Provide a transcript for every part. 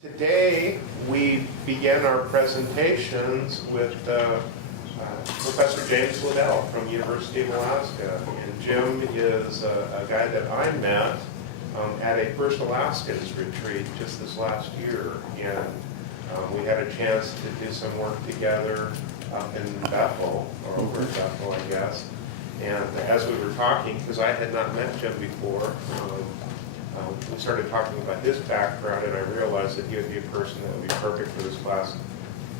Today, we begin our presentations with Professor James LaBelle from University of Alaska. And Jim is a guy that I met at a First Alaskans retreat just this last year. And we had a chance to do some work together up in Bethel, or over in Bethel, I guess. And as we were talking, because I had not met Jim before, we started talking about his background, and I realized that he would be a person that would be perfect for this class,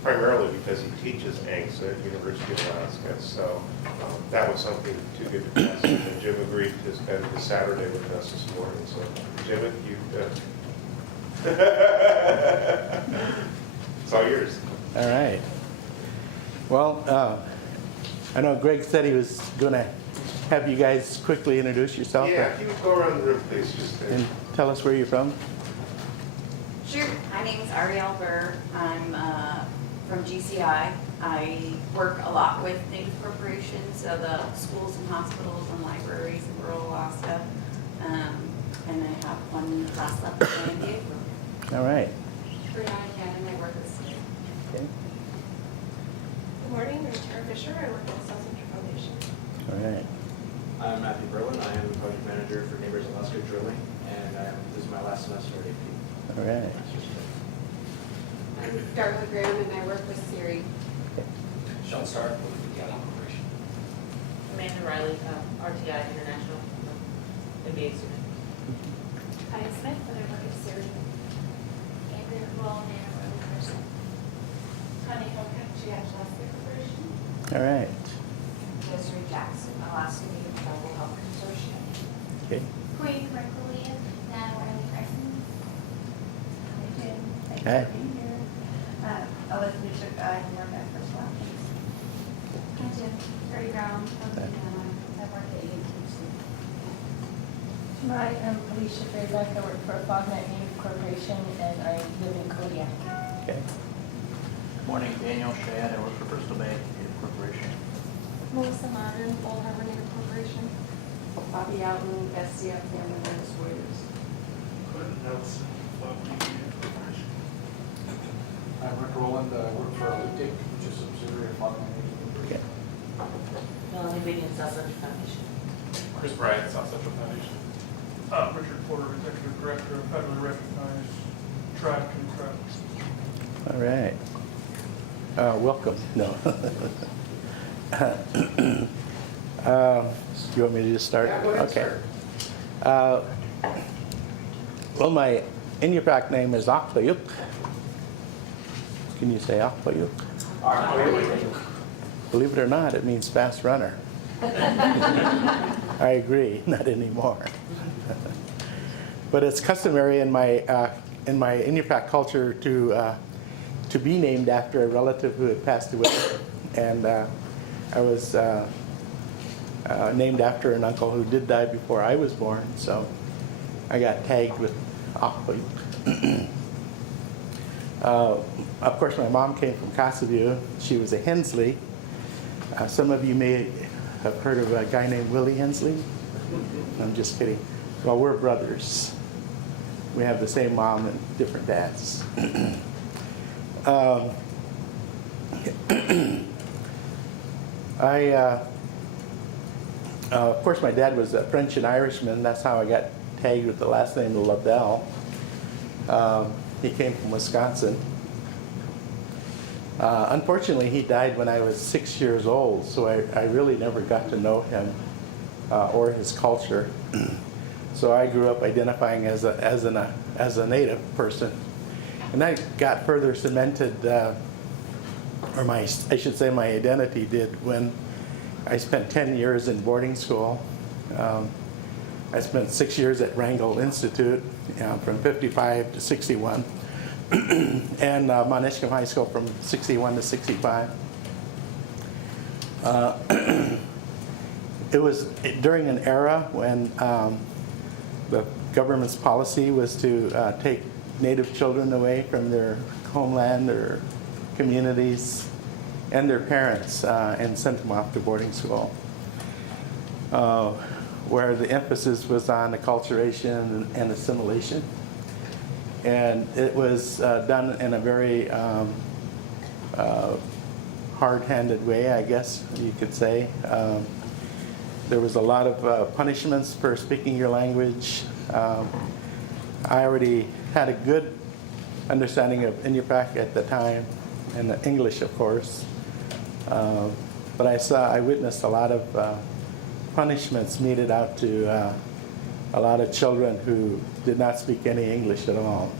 primarily because he teaches ANCSA at University of Alaska. So that was something too good to pass. And Jim agreed to spend his Saturday with us this morning. So Jim, if you it's all yours. All right. Well, I know Greg said he was going to have you guys quickly introduce yourself. Yeah, if you would go around the room, please, and tell us where you're from. Sure. My name is Ariel Burr. I'm from GCI. I work a lot with Native corporations, so the schools and hospitals and libraries in rural Alaska. And I have one class left in San Diego. All right. Brianna Cannon, I work with the state. Okay. Good morning, I'm Tara Fisher. I work at the South Central Foundation. All right. I'm Matthew Berlin. I am the project manager for Neighbors Alaska Drilling, and this is my last semester at AP. All right. I'm Darla Graham, and I work with Siri. Sean Stark with the Gal Corporation. Amanda Riley, RTI International, MBA student. Hi, Smith, and I work at Siri. Andrea Wall, Nano person. Connie Hillcock, Alaska Corporation. All right. Desiree Jackson, Alaska Native Tribal Health Consortium. Okay. Queen Merculian, Nano Person. Hi, Jim. Thanks Hi. for being here. Elizabeth Bishop, I work at First Alaskans. Hi, Jim. Terry Brown, from Hi. I work at ANELP. Hi, I'm Alicia Fairbank. I work for Fognet Native Corporation and I live in Kodiak. Okay. Good morning, Daniel Shad. I work for Bristol Bay Native Corporation. Melissa Martin, Old Harbor Native Corporation. Bobby Outen, SCF Family Members Warriors. Clinton Nelson, Native Corporation. I'm Rick Rowland. I work for Elliptic, which is a subsidiary of Fogland Native Corporation. Melanie Biggins, South Central Foundation. Chris Bryant, South Central Foundation. Richard Porter, Executive Director of federally recognized tribe contracts. All right. Welcome. No. You want me to just start? Yeah, go ahead, Okay. Well, my Inupiaq name is Akpayuk. Can you say Akpayuk? Believe it or not, it means fast runner. I agree, not anymore. But it's customary in my Inupiaq culture to be named after a relative who had passed away, and I was named after an uncle who did die before I was born, so I got tagged with Akpayuk. Of course, my mom came from Kotzebue. She was a Hensley. Some of you may have heard of a guy named Willie Hensley. I'm just kidding. Well, we're brothers. We have the same mom and different dads. Of course, my dad was a French and Irishman. That's how I got tagged with the last name LaBelle. He came from Wisconsin. Unfortunately, he died when I was 6 years old, so I really never got to know him or his culture. So I grew up identifying as a native person, and that got further cemented, I should say my identity did, when I spent 10 years in boarding school. I spent 6 years at Wrangell Institute, from 55 to 61, and Monishcom High School from 61 to 65. It was during an era when the government's policy was to take Native children away from their homeland, their communities, and their parents, and sent them off to boarding school, where the emphasis was on acculturation and assimilation. And it was done in a very hard-handed way, I guess you could say. There was a lot of punishments for speaking your language. I already had a good understanding of Inupiaq at the time, and English, of course. But I witnessed a lot of punishments meted out to a lot of children who did not speak any English at all.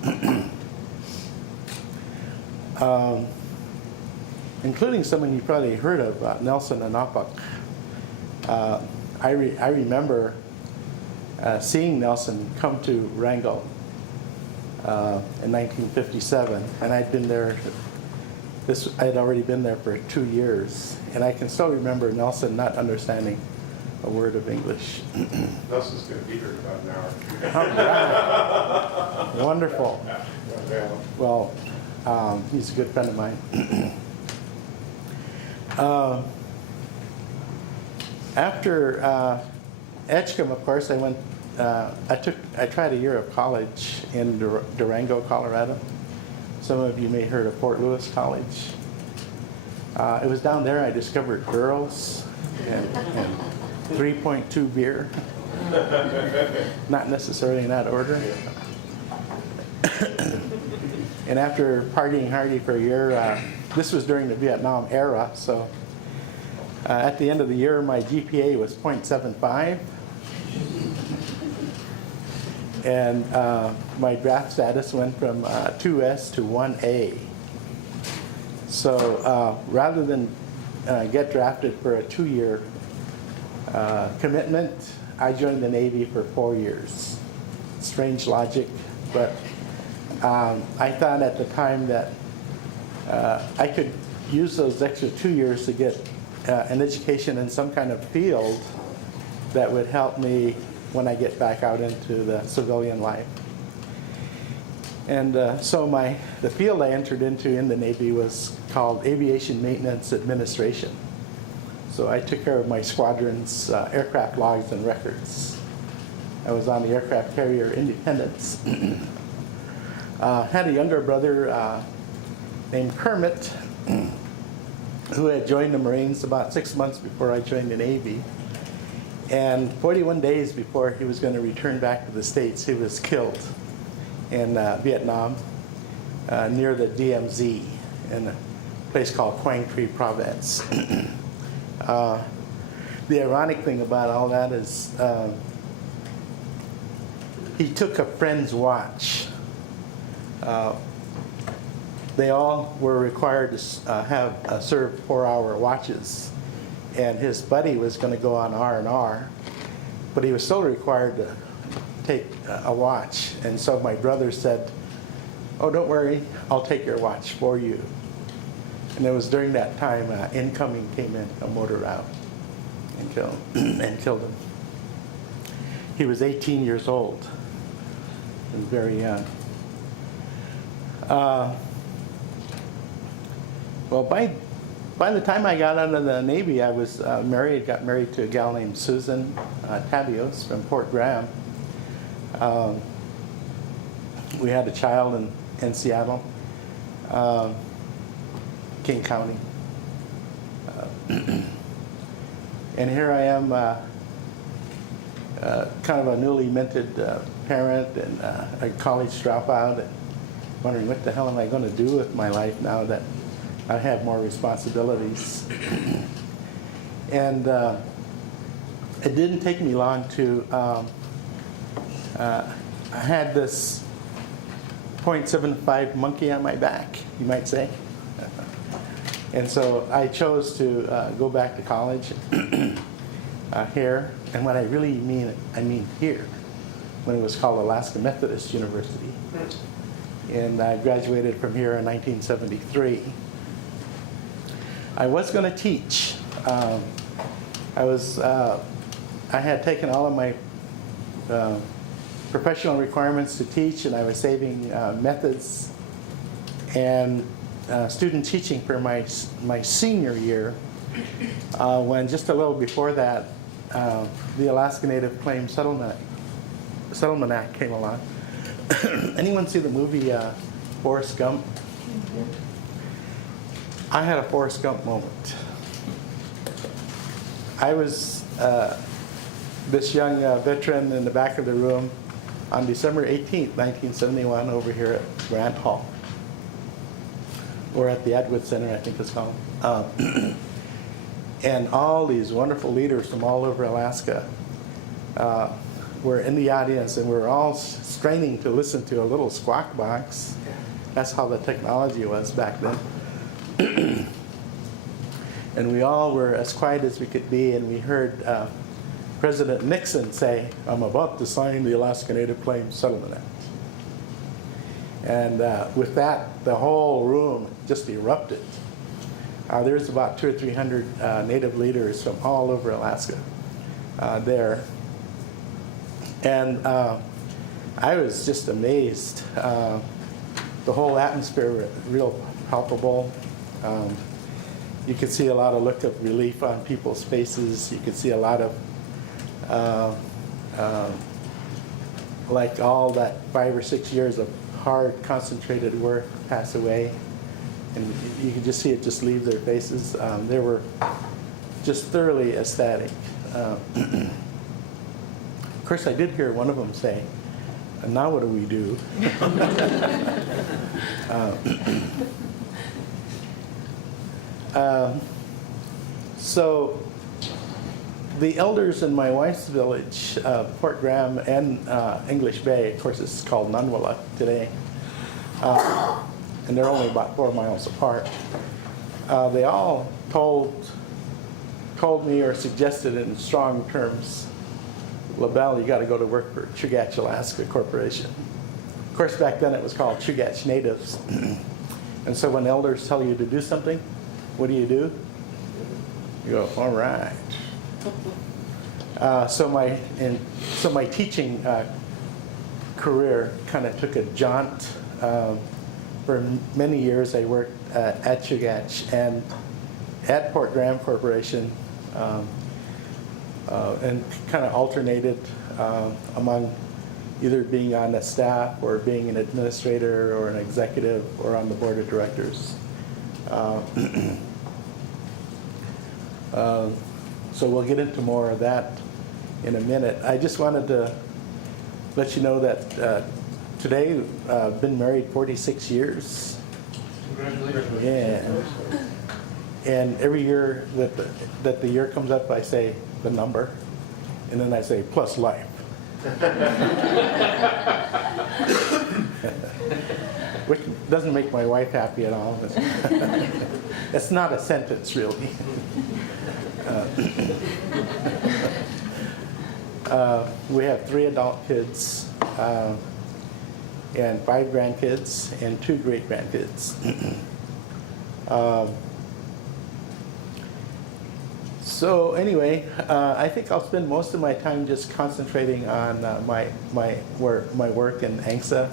Including someone you probably heard of, Nelson Anapaq. I remember seeing Nelson come to Wrangell in 1957, and I'd been there. I had already been there for 2 years, and I can still remember Nelson not understanding a word of English. Nelson's going to be here in about an hour. Oh, wow. Wonderful. Yeah. Well, he's a good friend of mine. After Edgecombe, of course, I tried a year of college in Durango, Colorado. Some of you may have heard of Fort Lewis College. It was down there I discovered girls and 3.2 beer. Not necessarily in that order. And after partying hardy for a year, this was during the Vietnam era, so at the end of the year, my GPA was 0.75. And my draft status went from 2S to 1A. So rather than get drafted for a 2-year commitment, I joined the Navy for 4 years. Strange logic, but I thought at the time that I could use those extra 2 years to get an education in some kind of field that would help me when I get back out into the civilian life. And so the field I entered into in the Navy was called Aviation Maintenance Administration. So I took care of my squadron's aircraft logs and records. I was on the aircraft carrier Independence. Had a younger brother named Kermit who had joined the Marines about 6 months before I joined the Navy. And 41 days before he was going to return back to the States, he was killed in Vietnam near the DMZ in a place called Quang Tri Province. The ironic thing about all that is he took a friend's watch. They all were required to have serve 4-hour watches, and his buddy was going to go on R&R, but he was still required to take a watch. And so my brother said, "Oh, don't worry, I'll take your watch for you." And it was during that time incoming came in a motor route and killed him. He was 18 years old and very young. Well, by the time I got out of the Navy, I was got married to a gal named Susan Tabios from Port Graham. We had a child in Seattle, King County. And here I am, kind of a newly minted parent and a college dropout, and wondering what the hell am I going to do with my life now that I have more responsibilities. And it didn't take me long to, I had this 0.75 monkey on my back, you might say. And so I chose to go back to college here. And what I really mean, I mean here, when it was called Alaska Methodist University. And I graduated from here in 1973. I was going to teach. I had taken all of my professional requirements to teach, and I was saving methods and student teaching for my senior year, when just a little before that, the Alaska Native Claims Settlement Act came along. Anyone see the movie Forrest Gump? I had a Forrest Gump moment. I was this young veteran in the back of the room on December 18th, 1971, over here at Grant Hall, or at the Atwood Center, I think it's called. And all these wonderful leaders from all over Alaska were in the audience, and we were all straining to listen to a little squawk box. That's how the technology was back then. And we all were as quiet as we could be, and we heard President Nixon say, "I'm about to sign the Alaska Native Claims Settlement Act." And with that, the whole room just erupted. There's about 200 or 300 Native leaders from all over Alaska there. And I was just amazed. The whole atmosphere was real palpable. You could see a lot of look of relief on people's faces. You could see a lot of, like all that 5 or 6 years of hard, concentrated work pass away. And you could just see it just leave their faces. They were just thoroughly ecstatic. Of course, I did hear one of them say, "And now what do we do?" So the elders in my wife's village, Port Graham and English Bay, of course it's called Nunwala today, and they're only about 4 miles apart. They all told me or suggested in strong terms, "LaBelle, you got to go to work for Chugach Alaska Corporation." Of course, back then it was called Chugach Natives. And so when elders tell you to do something, what do? You go, "All right." So my teaching career kind of took a jaunt. For many years, I worked at Chugach and at Port Graham Corporation, and kind of alternated among either being on the staff or being an administrator or an executive or on the board of directors. So we'll get into more of that in a minute. I just wanted to let you know that today I've been married 46 years. Congratulations. Yeah. And every year that the year comes up, I say the number, and then I say plus life. Which doesn't make my wife happy at all. It's not a sentence, really. We have 3 adult kids and 5 grandkids and 2 great-grandkids. So anyway, I think I'll spend most of my time just concentrating on my work in ANCSA.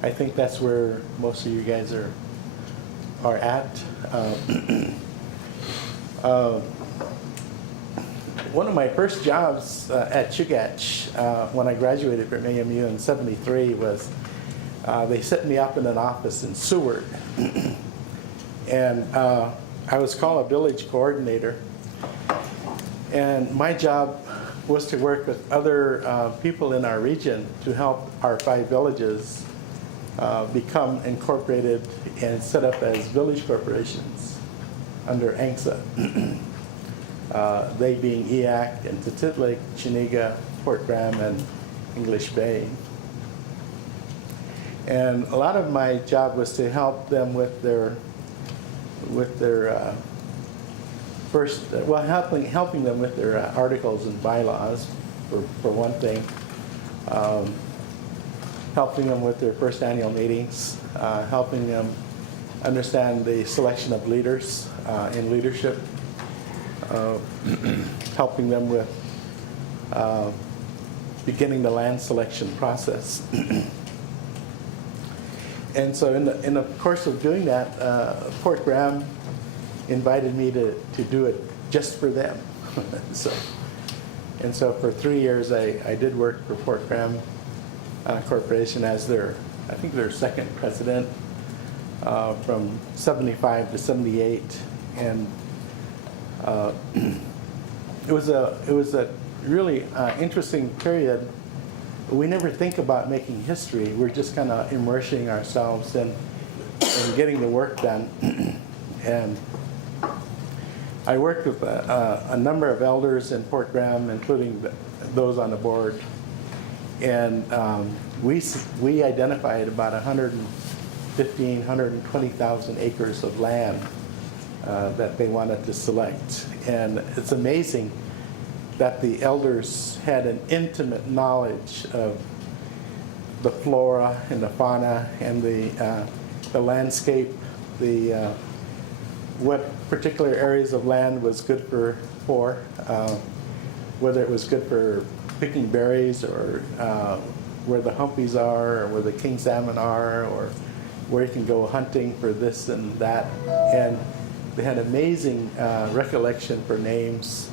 I think that's where most of you guys are at. One of my first jobs at Chugach when I graduated from AMU in '73 was they set me up in an office in Seward. And I was called a village coordinator. And my job was to work with other people in our region to help our 5 villages become incorporated and set up as village corporations under ANCSA. They being EAC and Tititlik, Chiniga, Port Graham, and English Bay. And a lot of my job was to help them with their helping them with their articles and bylaws, for one thing. Helping them with their first annual meetings, helping them understand the selection of leaders in leadership, helping them with beginning the land selection process. And so in the course of doing that, Port Graham invited me to do it just for them. So for 3 years, I did work for Port Graham Corporation as their, I think their second president from 75 to 78. And it was a really interesting period. We never think about making history. We're just kind of immersing ourselves in getting the work done. And I worked with a number of elders in Port Graham, including those on the board. And we identified about 115,000, 120,000 acres of land that they wanted to select. And it's amazing that the elders had an intimate knowledge of the flora and the fauna and the landscape, what particular areas of land was good for whether it was good for picking berries or where the humpies are or where the king salmon are or where you can go hunting for this and that. And they had amazing recollection for names,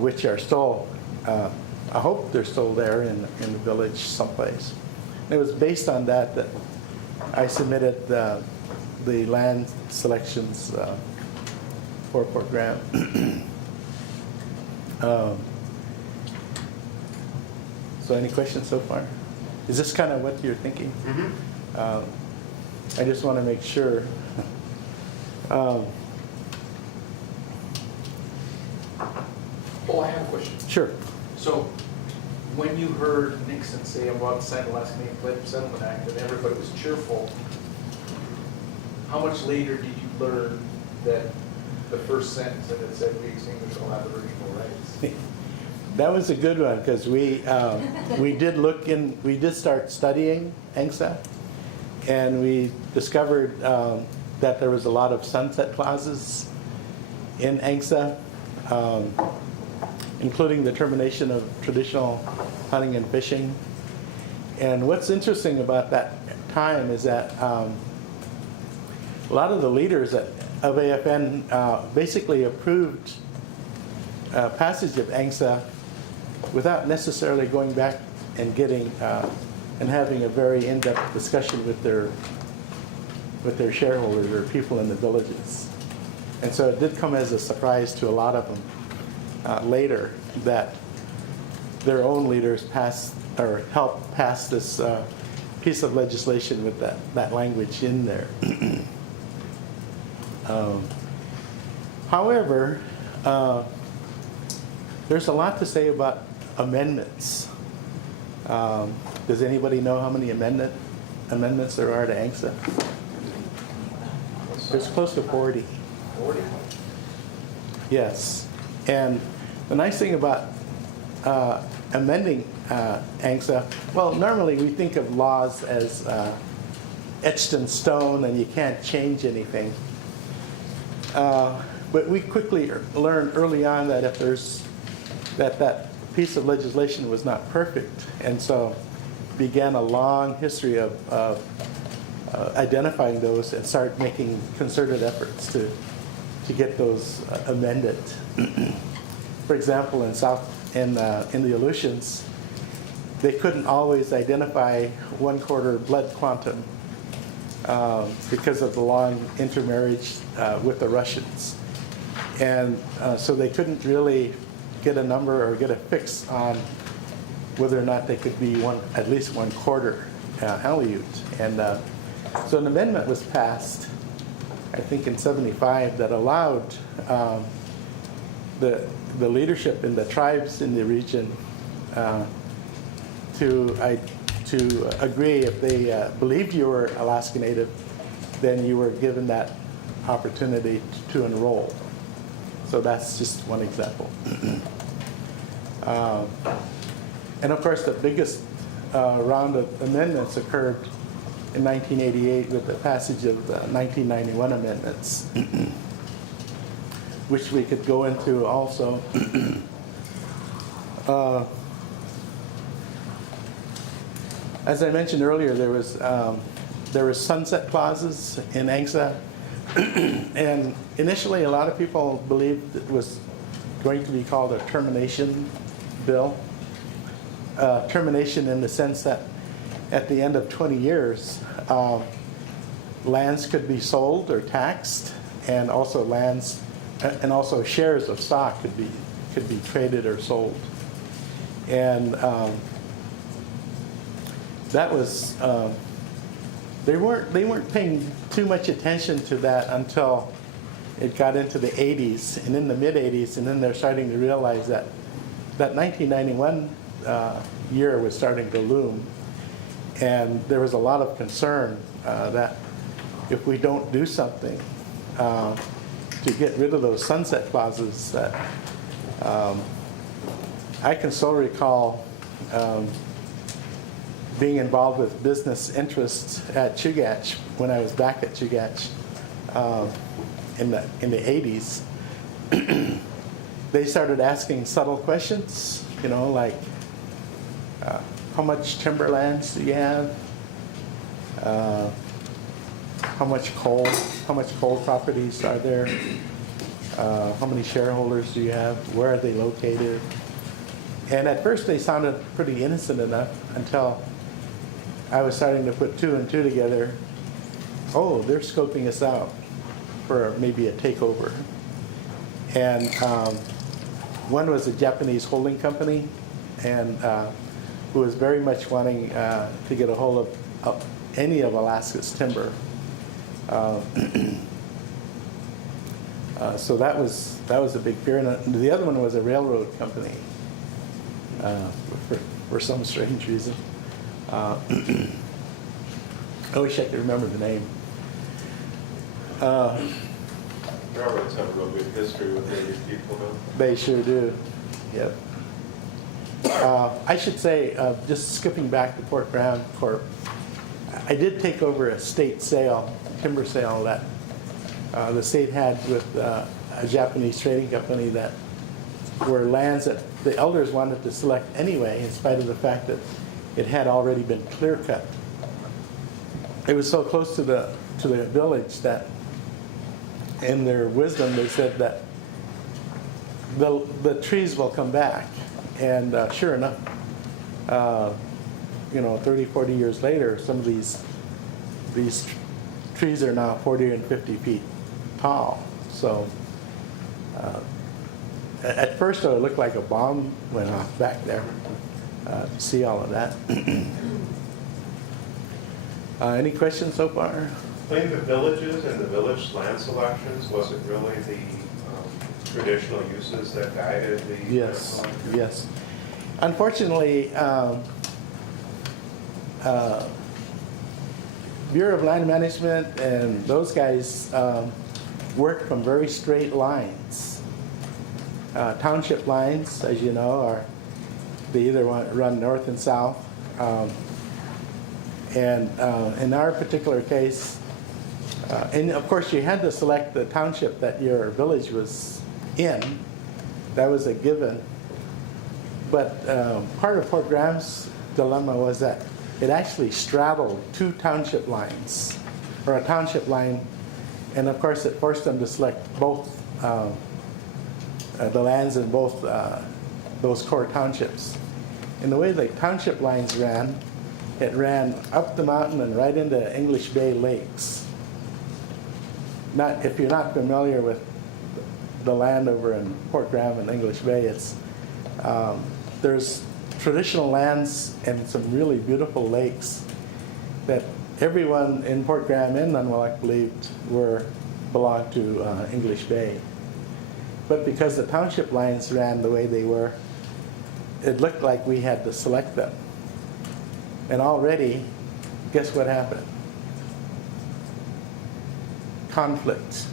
which are still, I hope they're still there in the village someplace. And it was based on that that I submitted the land selections for Port Graham. So any questions so far? Is this kind of what you're thinking? Mm-hmm. I just want to make sure. Oh, I have a question. Sure. So, when you heard Nixon say about signing the Last Name Settlement Act and everybody was cheerful, how much later did you learn that the first sentence that it said we extinguish all Aboriginal rights? That was a good one because we did start studying ANCSA, and we discovered that there was a lot of sunset clauses in ANCSA, including the termination of traditional hunting and fishing. And what's interesting about that time is that a lot of the leaders of AFN basically approved passage of ANCSA without necessarily going back and getting and having a very in-depth discussion with their shareholders or people in the villages. And so it did come as a surprise to a lot of them later that their own leaders passed or helped pass this piece of legislation with that language in there. However, there's a lot to say about amendments. Does anybody know how many amendments there are to ANCSA? There's close to 40. 40? Yes. And the nice thing about amending ANCSA, well, normally we think of laws as etched in stone and you can't change anything. But we quickly learned early on that if that piece of legislation was not perfect, and so began a long history of identifying those and start making concerted efforts to get those amended. For example, in the Aleutians, they couldn't always identify 1/4 blood quantum because of the long intermarriage with the Russians. And so they couldn't really get a number or get a fix on whether or not they could be at least 1/4 Aleut. And so an amendment was passed, I think in '75, that allowed the leadership in the tribes in the region to agree if they believed you were Alaska Native, then you were given that opportunity to enroll. So that's just one example. And of course, the biggest round of amendments occurred in 1988 with the passage of the 1991 amendments, which we could go into also. As I mentioned earlier, there was sunset clauses in ANCSA, and initially a lot of people believed it was going to be called a termination bill. Termination in the sense that at the end of 20 years, lands could be sold or taxed, and also shares of stock could be traded or sold. And that was they weren't paying too much attention to that until it got into the 80s and in the mid 80s, and then they're starting to realize that 1991 year was starting to loom, and there was a lot of concern that if we don't do something to get rid of those sunset clauses, that I can still recall being involved with business interests at Chugach when I was back at Chugach in the 80s. They started asking subtle questions, like how much timberlands do you have? How much coal properties are there? How many shareholders do you have? Where are they located? And at first they sounded pretty innocent enough until I was starting to put two and two together. Oh, they're scoping us out for maybe a takeover. And one was a Japanese holding company, and who was very much wanting to get a hold of any of Alaska's timber. So that was a big fear. And the other one was a railroad company, for some strange reason. I wish I could remember the name. Railroads have a real good history with Native people, though. They sure do. Yep. I should say, just skipping back to Port Graham Corp., I did take over a state sale, timber sale that the state had with a Japanese trading company that were lands that the elders wanted to select anyway, in spite of the fact that it had already been clear cut. It was so close to the village that, in their wisdom, they said that the trees will come back. And sure enough, 30, 40 years later, some of these trees are now 40 and 50 feet tall. So at first it looked like a bomb went off back there to see all of that. Any questions so far? Between the villages and the village land selections, was it really the traditional uses that guided the? Yes, yes. Unfortunately, Bureau of Land Management and those guys work from very straight lines. Township lines, as you know, they either run north and south. And in our particular case, and of course you had to select the township that your village was in. That was a given. But part of Port Graham's dilemma was that it actually straddled two township lines, or a township line, and of course it forced them to select both the lands in both those core townships. And the way the township lines ran, it ran up the mountain and right into English Bay lakes. If you're not familiar with the land over in Port Graham and English Bay, there's traditional lands and some really beautiful lakes that everyone in Port Graham and Nunwalak believed belonged to English Bay. But because the township lines ran the way they were, it looked like we had to select them. And already, guess what happened? Conflict.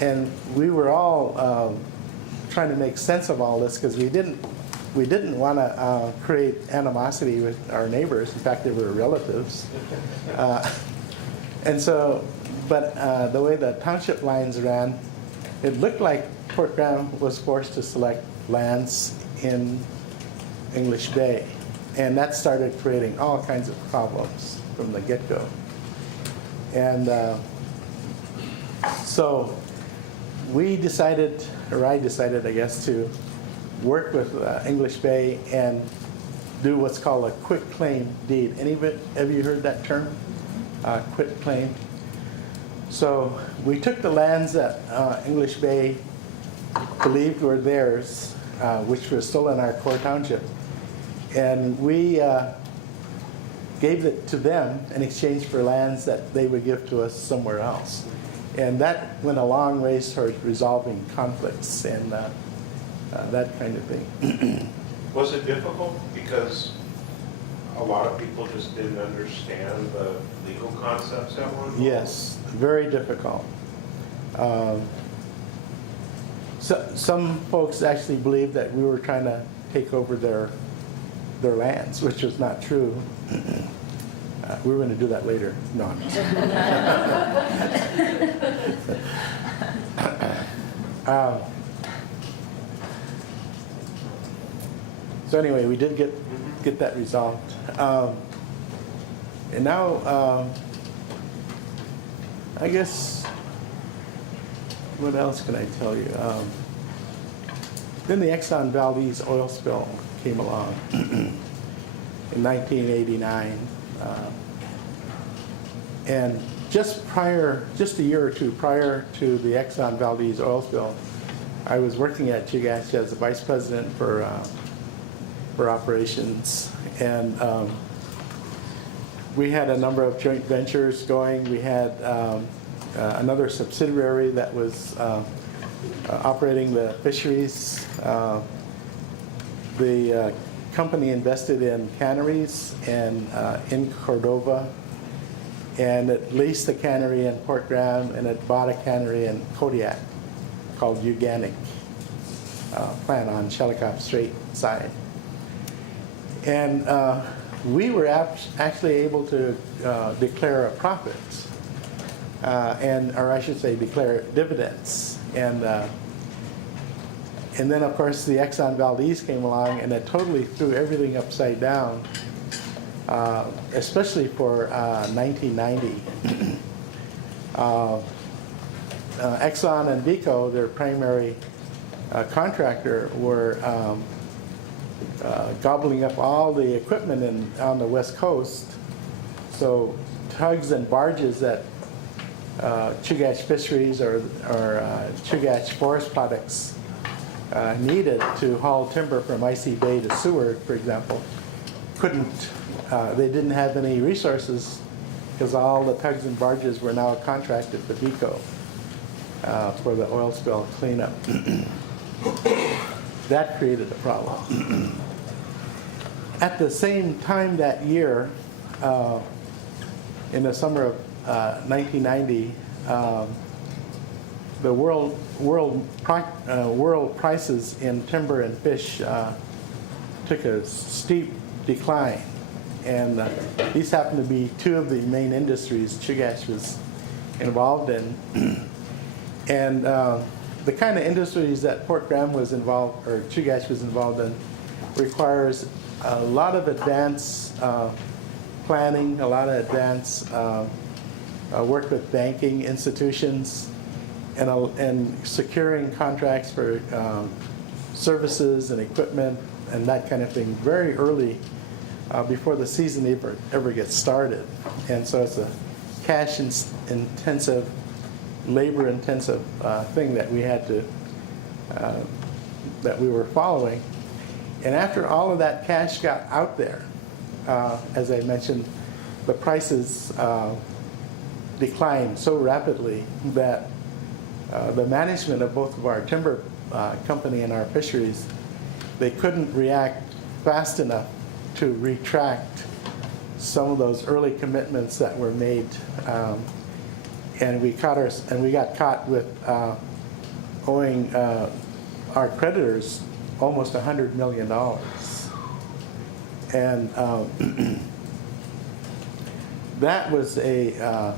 And we were all trying to make sense of all this because we didn't want to create animosity with our neighbors. In fact, they were relatives. And so, but the way the township lines ran, it looked like Port Graham was forced to select lands in English Bay. And that started creating all kinds of problems from the get-go. And so we decided, or I decided, I guess, to work with English Bay and do what's called a quit claim deed. Have you heard that term? Quit claim. So we took the lands that English Bay believed were theirs, which were still in our core township, and we gave it to them in exchange for lands that they would give to us somewhere else. And that went a long ways towards resolving conflicts and that kind of thing. Was it difficult because a lot of people just didn't understand the legal concepts that were involved? Yes, very difficult. Some folks actually believed that we were trying to take over their lands, which was not true. We were going to do that later. No. I'm just so anyway, we did get that resolved. And now, I guess, what else can I tell you? Then the Exxon Valdez oil spill came along in 1989. And just a year or two prior to the Exxon Valdez oil spill, I was working at Chugach as a vice president for operations, and we had a number of joint ventures going. We had another subsidiary that was operating the fisheries. The company invested in canneries and in Cordova, and it leased a cannery in Port Graham, and it bought a cannery in Kodiak called Uganic plant on Shellicop Strait side. And we were actually able to declare a profit, or I should say declare dividends. And then, of course, the Exxon Valdez came along, and it totally threw everything upside down, especially for 1990. Exxon and Vico, their primary contractor, were gobbling up all the equipment on the West Coast. So tugs and barges that Chugach Fisheries or Chugach Forest Products needed to haul timber from Icy Bay to Seward, for example, they didn't have any resources because all the tugs and barges were now contracted to Vico for the oil spill cleanup. That created a problem. At the same time that year, in the summer of 1990, the world prices in timber and fish took a steep decline, and these happen to be two of the main industries Chugach was involved in. And the kind of industries that Port Graham was involved, or Chugach was involved in, requires a lot of advanced planning, a lot of advanced work with banking institutions, and securing contracts for services and equipment and that kind of thing very early before the season ever gets started. And so it's a cash-intensive, labor-intensive thing that we had to, that we were following. And after all of that cash got out there, as I mentioned, the prices declined so rapidly that the management of both of our timber company and our fisheries, they couldn't react fast enough to retract some of those early commitments that were made. And we got caught with owing our creditors almost $100 million. And that was a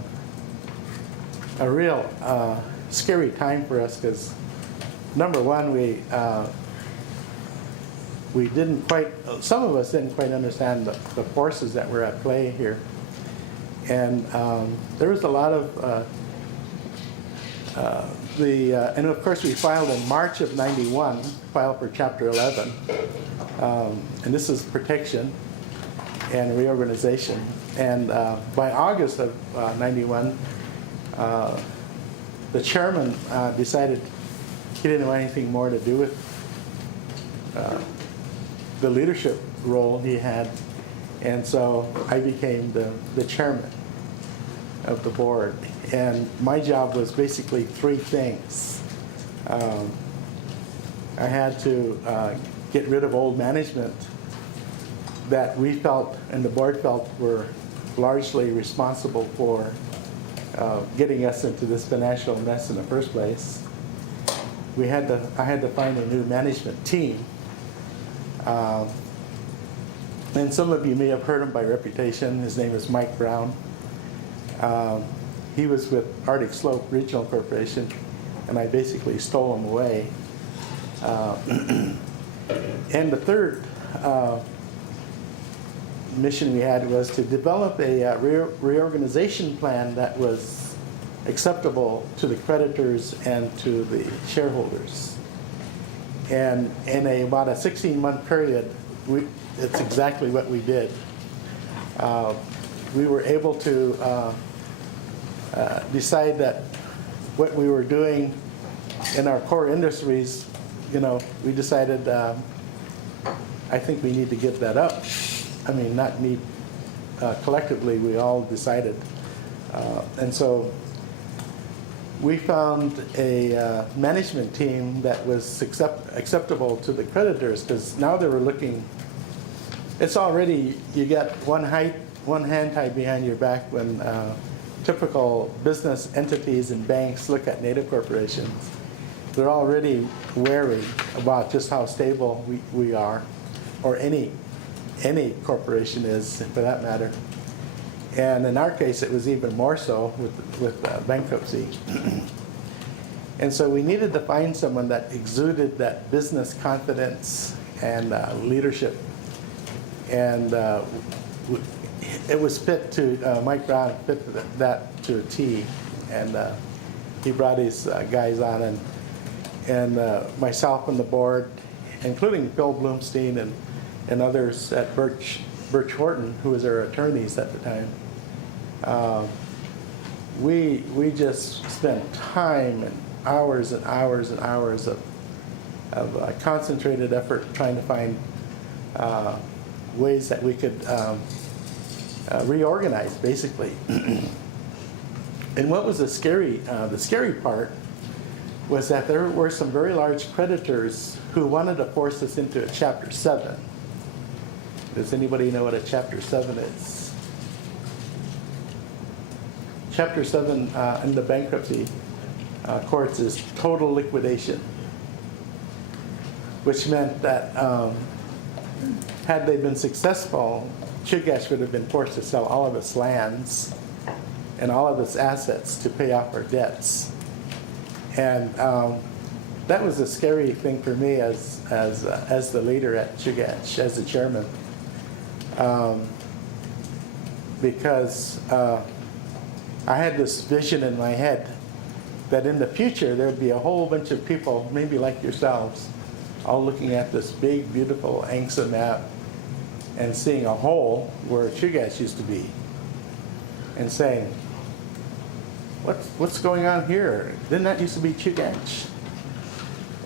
real scary time for us because, number one, we didn't quite, some of us didn't quite understand the forces that were at play here. And there was a lot of and of course, we filed in March of '91, filed for Chapter 11. And this is protection and reorganization. And by August of '91, the chairman decided he didn't want anything more to do with the leadership role he had. And so I became the chairman of the board. And my job was basically three things. I had to get rid of old management that we felt and the board felt were largely responsible for getting us into this financial mess in the first place. I had to find a new management team. And some of you may have heard him by reputation. His name is Mike Brown. He was with Arctic Slope Regional Corporation, and I basically stole him away. And the third mission we had was to develop a reorganization plan that was acceptable to the creditors and to the shareholders. And in about a 16-month period, it's exactly what we did. We were able to decide that what we were doing in our core industries, we decided, I think we need to give that up. I mean, not me, collectively, we all decided. And so we found a management team that was acceptable to the creditors, because now they were looking, it's already, you got one hand tied behind your back when typical business entities and banks look at native corporations. They're already wary about just how stable we are, or any corporation is, for that matter. And in our case, it was even more so with bankruptcy. And so we needed to find someone that exuded that business confidence and leadership. And it was fit to, Mike Brown fit that to a T. And he brought his guys on, and myself and the board, including Phil Bloomstein and others at Birch Horton, who was our attorneys at the time. We just spent time and hours and hours and hours of concentrated effort trying to find ways that we could reorganize, basically. And what was the scary part was that there were some very large creditors who wanted to force us into a Chapter 7. Does anybody know what a Chapter 7 is? Chapter 7 in the bankruptcy courts is total liquidation, which meant that had they been successful, Chugach would have been forced to sell all of its lands and all of its assets to pay off our debts. And that was a scary thing for me as the leader at Chugach, as the chairman, because I had this vision in my head that in the future there would be a whole bunch of people, maybe like yourselves, all looking at this big, beautiful ANCSA map and seeing a hole where Chugach used to be and saying, what's going on here? Didn't that used to be Chugach?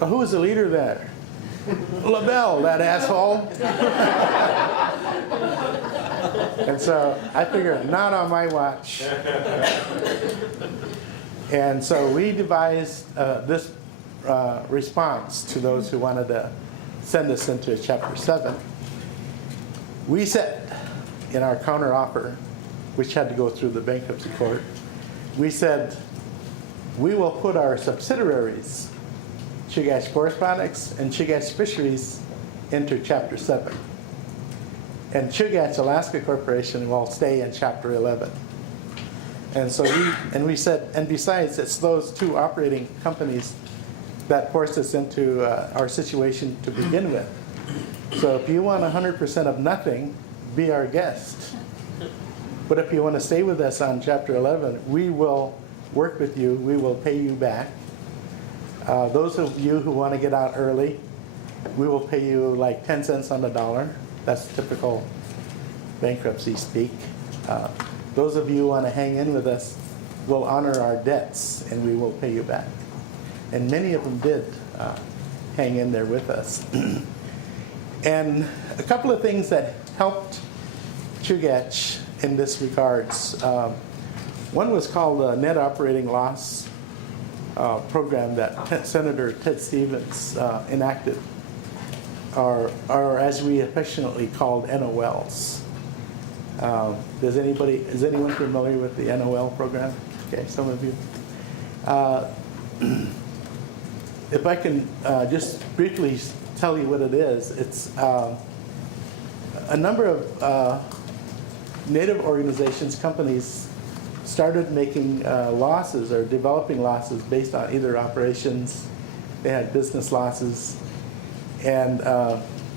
Well, who was the leader there? LaBelle, that asshole. And so I figured, not on my watch. And so we devised this response to those who wanted to send us into Chapter 7. We said in our counteroffer, which had to go through the bankruptcy court, we said, we will put our subsidiaries, Chugach Forest Products and Chugach Fisheries, into Chapter 7. And Chugach Alaska Corporation will stay in Chapter 11. And so we said, and besides, it's those two operating companies that forced us into our situation to begin with. So if you want 100% of nothing, be our guest. But if you want to stay with us on Chapter 11, we will work with you, we will pay you back, Those of you who want to get out early, we will pay you like 10 cents on the dollar. That's typical bankruptcy speak. Those of you who want to hang in with us, we'll honor our debts and we will pay you back. And many of them did hang in there with us. And a couple of things that helped Chugach in this regards. One was called the Net Operating Loss Program that Senator Ted Stevens enacted, or as we affectionately called NOLs. Is anyone familiar with the NOL program? Okay, some of you. If I can just briefly tell you what it is, it's a number of Native organizations, companies started making losses or developing losses based on either operations, they had business losses, and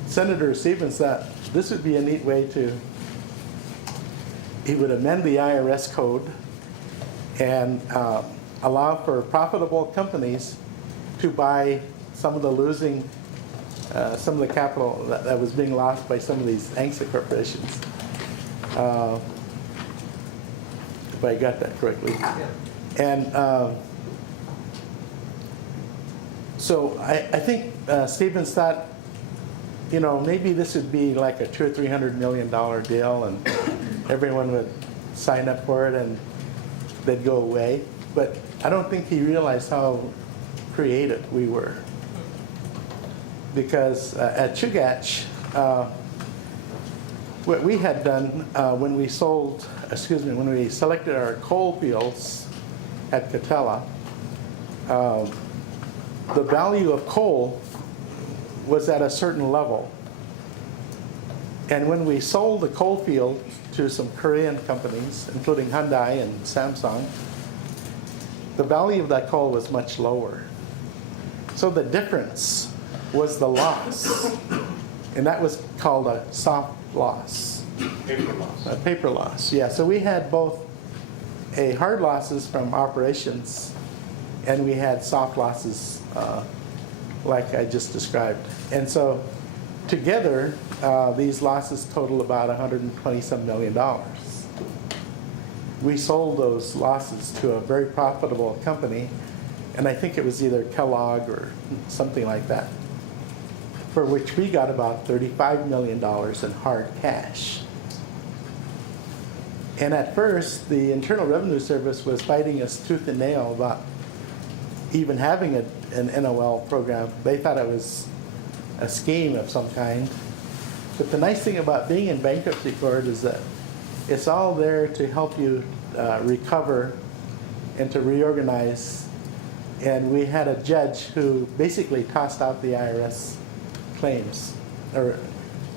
Senator Stevens thought this would be a neat way to, he would amend the IRS code and allow for profitable companies to buy some of the losing, some of the capital that was being lost by some of these ANCSA corporations. If I got that correctly. And so I think Stevens thought, you know, maybe this would be like a $200 or $300 million deal and everyone would sign up for it and they'd go away. But I don't think he realized how creative we were. Because at Chugach, what we had done when we selected our coal fields at Catella, the value of coal was at a certain level. And when we sold the coal field to some Korean companies, including Hyundai and Samsung, the value of that coal was much lower. So the difference was the loss. And that was called a soft loss. Paper loss. A paper loss, yeah. So we had both a hard losses from operations and we had soft losses like I just described. And so together, these losses total about $120-some million. We sold those losses to a very profitable company, and I think it was either Kellogg or something like that, for which we got about $35 million in hard cash. And at first, the Internal Revenue Service was fighting us tooth and nail about even having an NOL program. They thought it was a scheme of some kind. But the nice thing about being in bankruptcy court is that it's all there to help you recover and to reorganize. And we had a judge who basically tossed out the IRS claims, or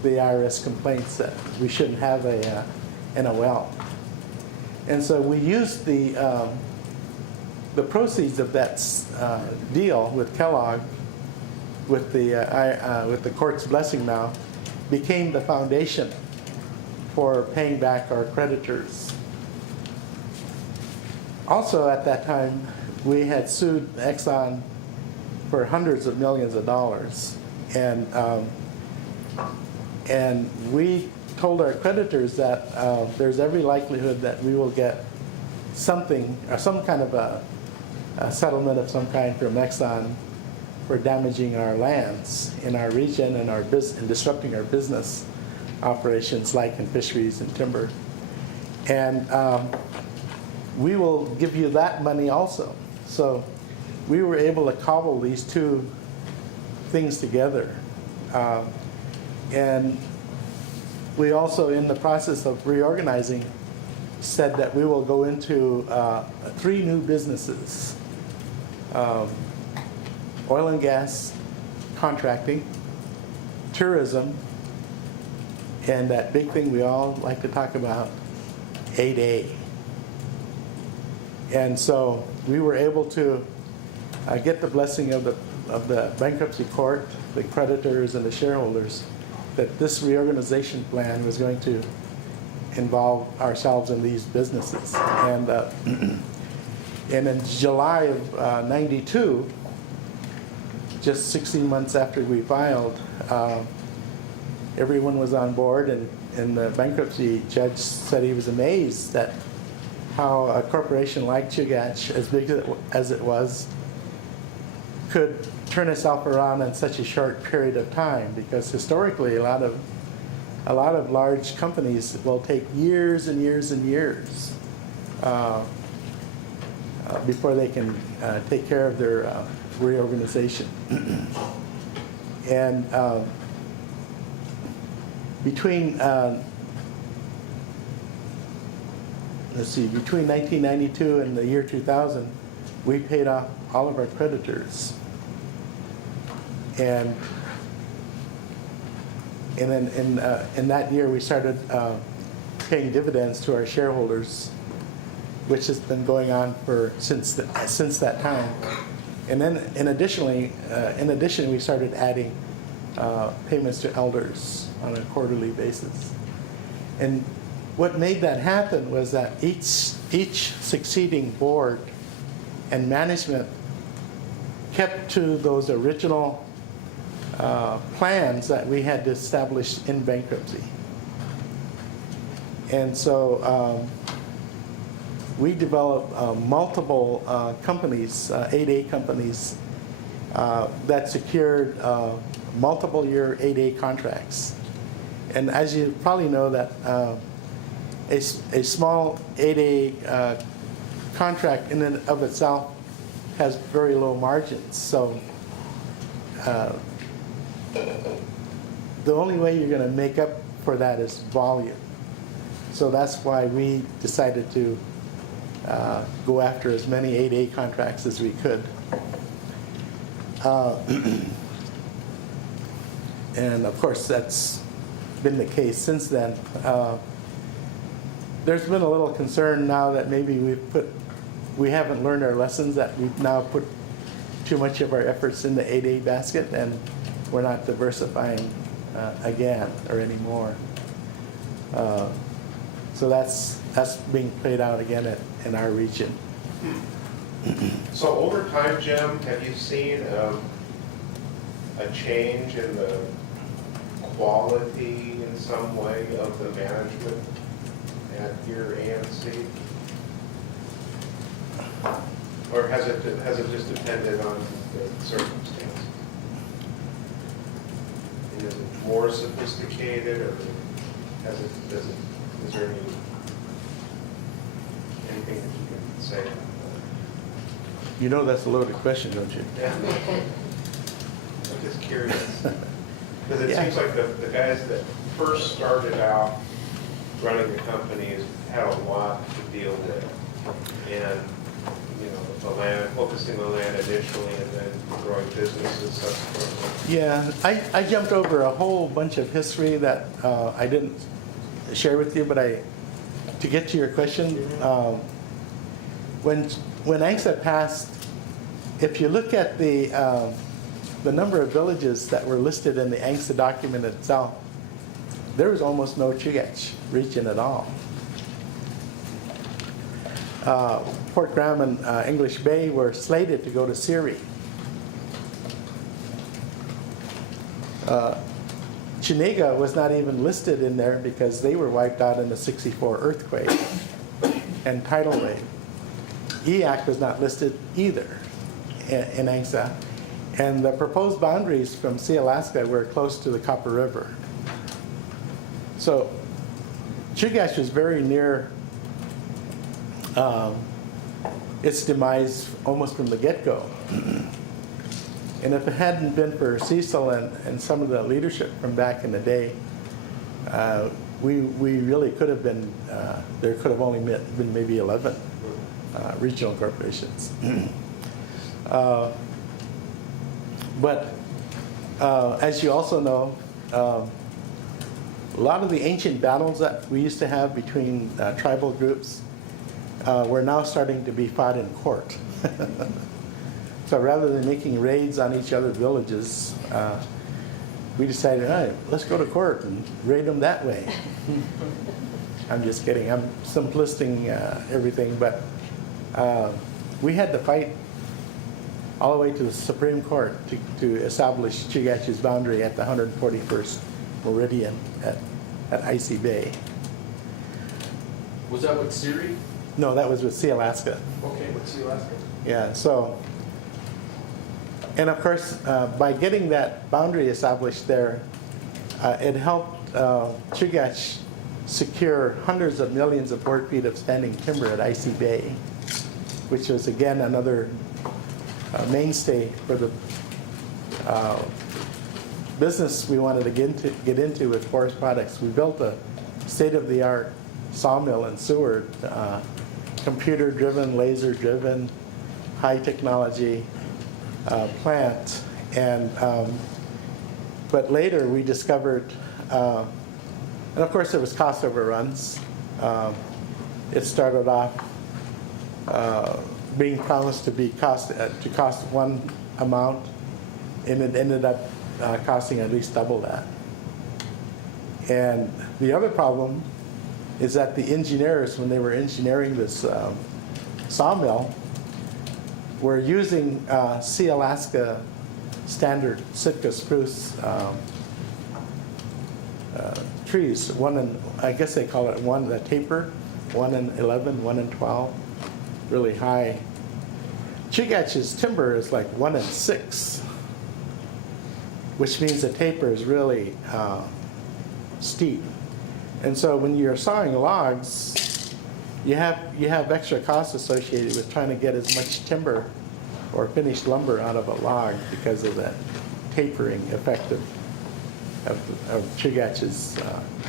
the IRS complaints that we shouldn't have a NOL. And so we used the proceeds of that deal with Kellogg, with the court's blessing now, became the foundation for paying back our creditors. Also at that time, we had sued Exxon for hundreds of millions of dollars. And we told our creditors that there's every likelihood that we will get something, or some kind of a settlement of some kind from Exxon for damaging our lands in our region and and disrupting our business operations, like in fisheries and timber. And we will give you that money also. So we were able to cobble these two things together. And we also, in the process of reorganizing, said that we will go into 3 new businesses: oil and gas contracting, tourism, and that big thing we all like to talk about, 8A. And so we were able to get the blessing of the bankruptcy court, the creditors, and the shareholders, that this reorganization plan was going to involve ourselves in these businesses. And in July of '92, just 16 months after we filed, everyone was on board, and the bankruptcy judge said he was amazed at how a corporation like Chugach, as big as it was, could turn itself around in such a short period of time, because historically a lot of large companies will take years and years and years before they can take care of their reorganization. And between between 1992 and the year 2000, we paid off all of our creditors. And then in that year, we started paying dividends to our shareholders, which has been going on since that time. And then in addition, we started adding payments to elders on a quarterly basis. And what made that happen was that each succeeding board and management kept to those original plans that we had established in bankruptcy. And so we developed multiple companies, 8A companies, that secured multiple year 8A contracts. And as you probably know, that a small 8A contract in and of itself has very low margins. So the only way you're going to make up for that is volume. So that's why we decided to go after as many 8A contracts as we could. And of course, that's been the case since then. There's been a little concern now that maybe we haven't learned our lessons, that we've now put too much of our efforts in the 8A basket, and we're not diversifying again or anymore. So that's being played out again in our region. So over time, Jim, have you seen a change in the quality in some way of the management at your ANC? Or has it just depended on the circumstance? Is it more sophisticated, or is there anything that you can say about that? You know that's a loaded question, don't you? Yeah. I'm just curious. Because it Yeah. seems like the guys that first started out running the companies had a lot to deal with. And, you know, the land, focusing the land initially and then growing businesses subsequently. Yeah, I jumped over a whole bunch of history that I didn't share with you, but to get to your question, when ANCSA passed, if you look at the number of villages that were listed in the ANCSA document itself, there was almost no Chugach region at all. Port Graham and English Bay were slated to go to Siri. Chinega was not even listed in there because they were wiped out in the '64 earthquake and tidal wave. EAC was not listed either in ANCSA. And the proposed boundaries from Sea Alaska were close to the Copper River. So Chugach was very near its demise almost from the get-go. And if it hadn't been for Cecil and some of the leadership from back in the day, we really could have been, there could have only been maybe 11 regional corporations. But as you also know, a lot of the ancient battles that we used to have between tribal groups were now starting to be fought in court. So rather than making raids on each other's villages, we decided, all right, let's go to court and raid them that way. I'm just kidding. I'm simplisting everything, but we had to fight all the way to the Supreme Court to establish Chugach's boundary at the 141st meridian at Icy Bay. Was that with Siri? No, that was with Sea Alaska. Okay, with Sea Alaska. Yeah, so, and of course, by getting that boundary established there, it helped Chugach secure hundreds of millions of board feet of standing timber at Icy Bay, which was again another mainstay for the business we wanted to get into with forest products. We built a state-of-the-art sawmill in Seward, computer-driven, laser-driven, high-technology plant. And but later we discovered, and of course there was cost overruns. It started off being promised to cost one amount, and it ended up costing at least double that. And the other problem is that the engineers, when they were engineering this sawmill, were using Sea Alaska standard Sitka spruce trees. I guess they call it the taper, 1 in 11, 1 in 12, really high. Chugach's timber is like 1 in 6, which means the taper is really steep. And so when you're sawing logs, you have extra costs associated with trying to get as much timber or finished lumber out of a log because of that tapering effect of Chugach's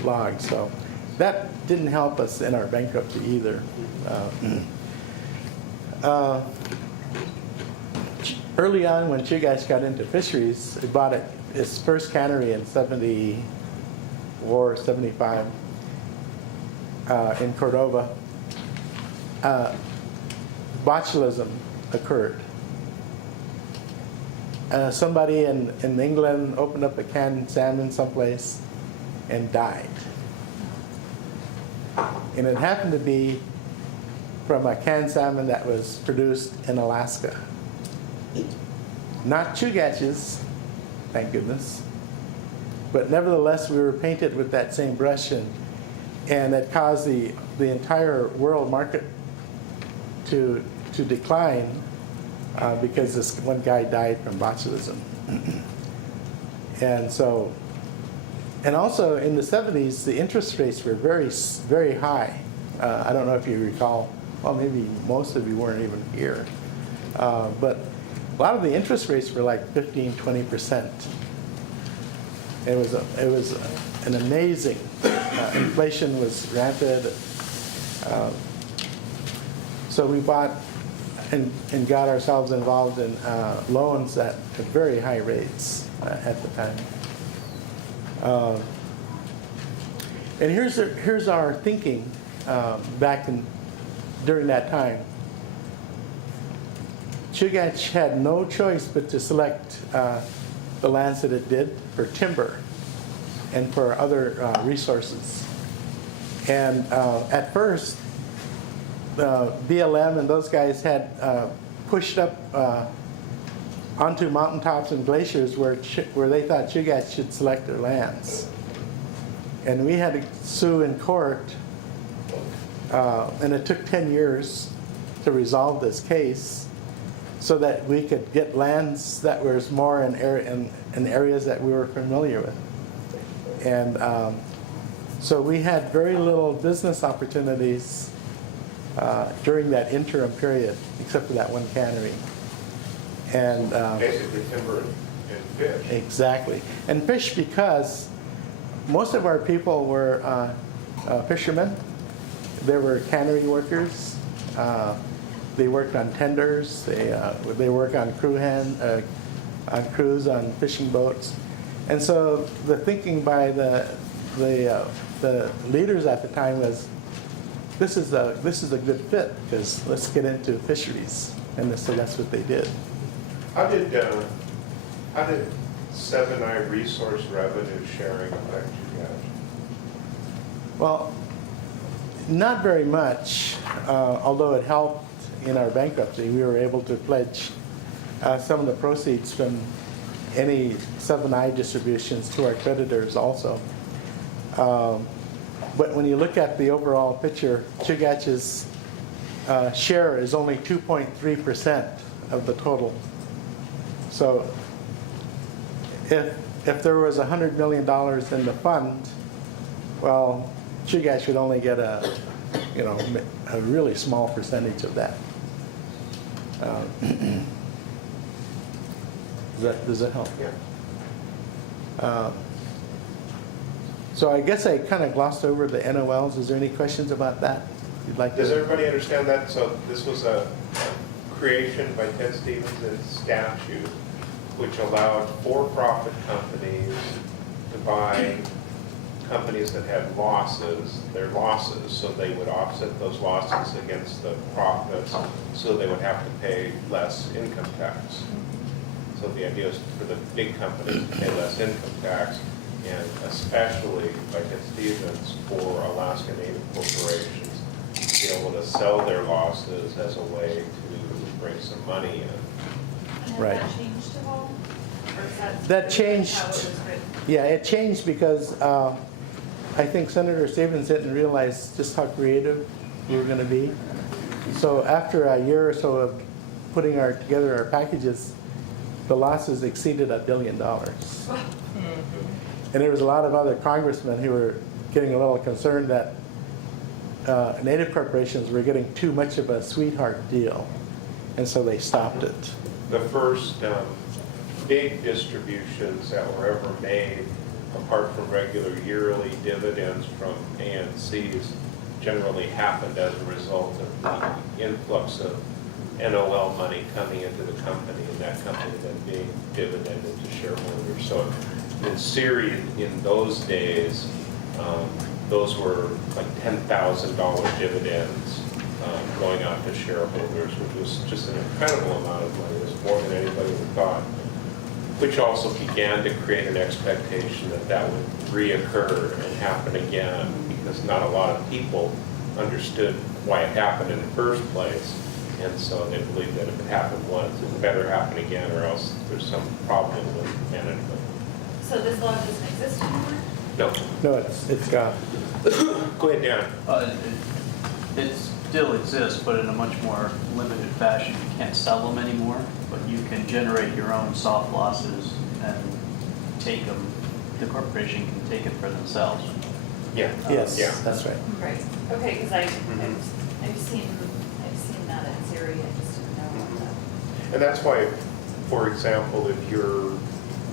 log. So that didn't help us in our bankruptcy either. Early on, when Chugach got into fisheries, it bought its first cannery in 74 or 75 in Cordova. Botulism occurred. Somebody in England opened up a canned salmon someplace and died. And it happened to be from a canned salmon that was produced in Alaska. Not Chugach's, thank goodness. But nevertheless, we were painted with that same brush, and it caused the entire world market to decline because this one guy died from botulism. And so, and also in the 70s, the interest rates were very, very high. I don't know if you recall, well, maybe most of you weren't even here. But a lot of the interest rates were like 15, 20%. It was an amazing, inflation was rampant. So we bought and got ourselves involved in loans at very high rates at the time. And here's our thinking during that time. Chugach had no choice but to select the lands that it did for timber and for other resources. And at first, BLM and those guys had pushed up onto mountaintops and glaciers where they thought Chugach should select their lands. And we had to sue in court, and it took 10 years to resolve this case so that we could get lands that was more in areas that we were familiar with. And so we had very little business opportunities during that interim period, except for that one cannery. And Basically timber and fish. exactly. And fish, because most of our people were fishermen. They were cannery workers. They worked on tenders. They worked on crews on fishing boats. And so the thinking by the leaders at the time was, this is a good fit because let's get into fisheries. And so that's what they did. How did 7I resource revenue sharing affect you guys? Well, not very much, although it helped in our bankruptcy. We were able to pledge some of the proceeds from any Southern I distributions to our creditors also. But when you look at the overall picture, Chugach's share is only 2.3% of the total. So if there was $100 million in the fund, well, Chugach would only get a really small percentage of that. Does that help? Yeah. So I guess I kind of glossed over the NOLs. Is there any questions about that you'd like to? Does everybody understand that? So this was a creation by Ted Stevens in statute, which allowed for-profit companies to buy companies that had their losses, so they would offset those losses against the profits, so they would have to pay less income tax. So the idea is for the big companies to pay less income tax, and especially, like at Stevens, for Alaska Native corporations, to be able to sell their losses as a way to bring some money in. And Right. has that changed at all? Or is that? That changed. How it was written? Yeah, it changed because I think Senator Stevens didn't realize just how creative we were going to be. So after a year or so of putting together our packages, the losses exceeded $1 billion. And there was a lot of other congressmen who were getting a little concerned that Native corporations were getting too much of a sweetheart deal, and so they stopped it. The first big distributions that were ever made, apart from regular yearly dividends from ANCs, generally happened as a result of the influx of NOL money coming into the company, and that company then being dividended to shareholders. So in Syria, in those days, those were like $10,000 dividends going out to shareholders, which was just an incredible amount of money. It was more than anybody would thought, which also began to create an expectation that that would reoccur and happen again, because not a lot of people understood why it happened in the first place. And so they believed that if it happened once, it better happen again, or else there's some problem with management. So this law doesn't exist anymore? No. No, it's gone. Go ahead, Dan. It still exists, but in a much more limited fashion. You can't sell them anymore, but you can generate your own soft losses and take them. The corporation can take it for themselves. Yeah. Yes, Yeah. that's right. Right, okay, because I've Mhm. seen that in Syria, I just didn't know about that. And that's why, for example, if you're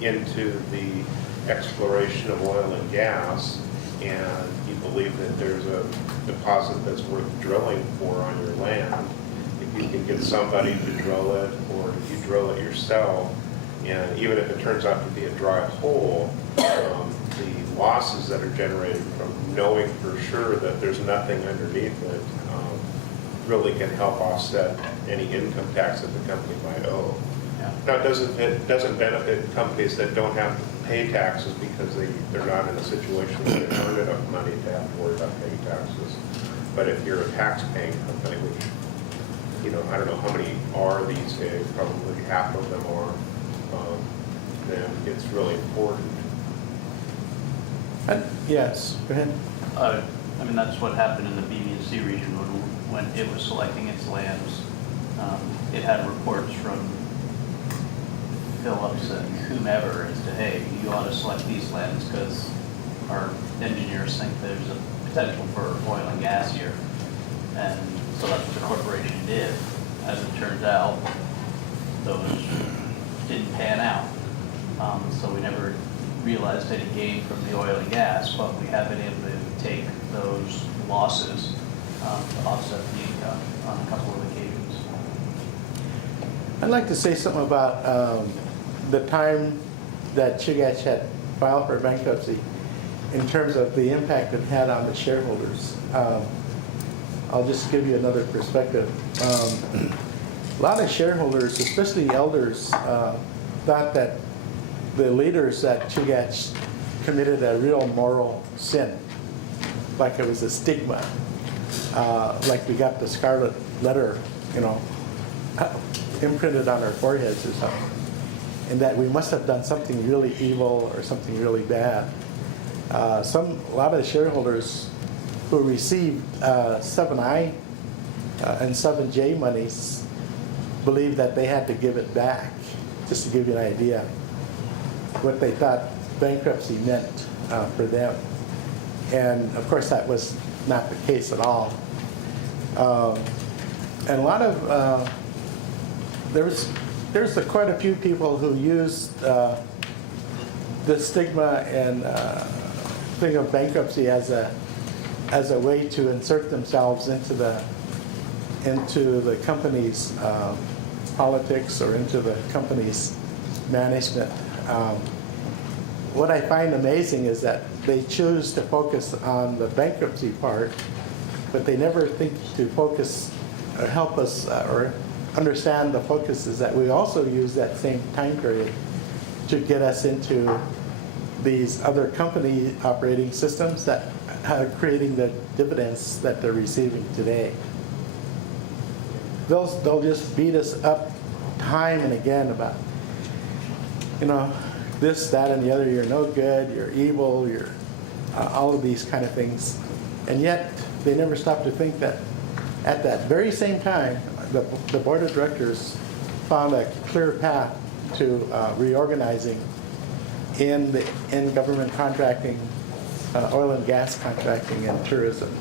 into the exploration of oil and gas, and you believe that there's a deposit that's worth drilling for on your land, if you can get somebody to drill it, or if you drill it yourself, and even if it turns out to be a dry hole, the losses that are generated from knowing for sure that there's nothing underneath it really can help offset any income tax that the company might owe. Yeah. Now, it doesn't benefit companies that don't have to pay taxes because they're not in a situation where they earn enough money to have to worry about paying taxes. But if you're a tax-paying company, which, I don't know how many are these days, probably half of them are, then it's really important. Yes, go ahead. That's what happened in the BB&C region when it was selecting its lands. It had reports from Phillips and whomever as to, hey, you ought to select these lands because our engineers think there's a potential for oil and gas here. And so that's what the corporation did. As it turns out, those didn't pan out. So we never realized any gain from the oil and gas, but we have been able to take those losses to offset the income on a couple of occasions. I'd like to say something about the time that Chugach had filed for bankruptcy in terms of the impact it had on the shareholders. I'll just give you another perspective. A lot of shareholders, especially elders, thought that the leaders at Chugach committed a real moral sin, like it was a stigma, like we got the scarlet letter, imprinted on our foreheads or something. And that we must have done something really evil or something really bad. A lot of shareholders who received 7I and 7J monies believed that they had to give it back, just to give you an idea what they thought bankruptcy meant for them. And of course that was not the case at all. And a lot of, there's quite a few people who used the stigma and thing of bankruptcy as a way to insert themselves into the company's politics or into the company's management. What I find amazing is that they choose to focus on the bankruptcy part, but they never think to focus or help us or understand the focus is that we also use that same time period to get us into these other company operating systems that are creating the dividends that they're receiving today. They'll just beat us up time and again about, this, that, and the other. You're no good, you're evil, you're all of these kind of things. And yet, they never stop to think that at that very same time, the board of directors found a clear path to reorganizing in government contracting, oil and gas contracting, and tourism.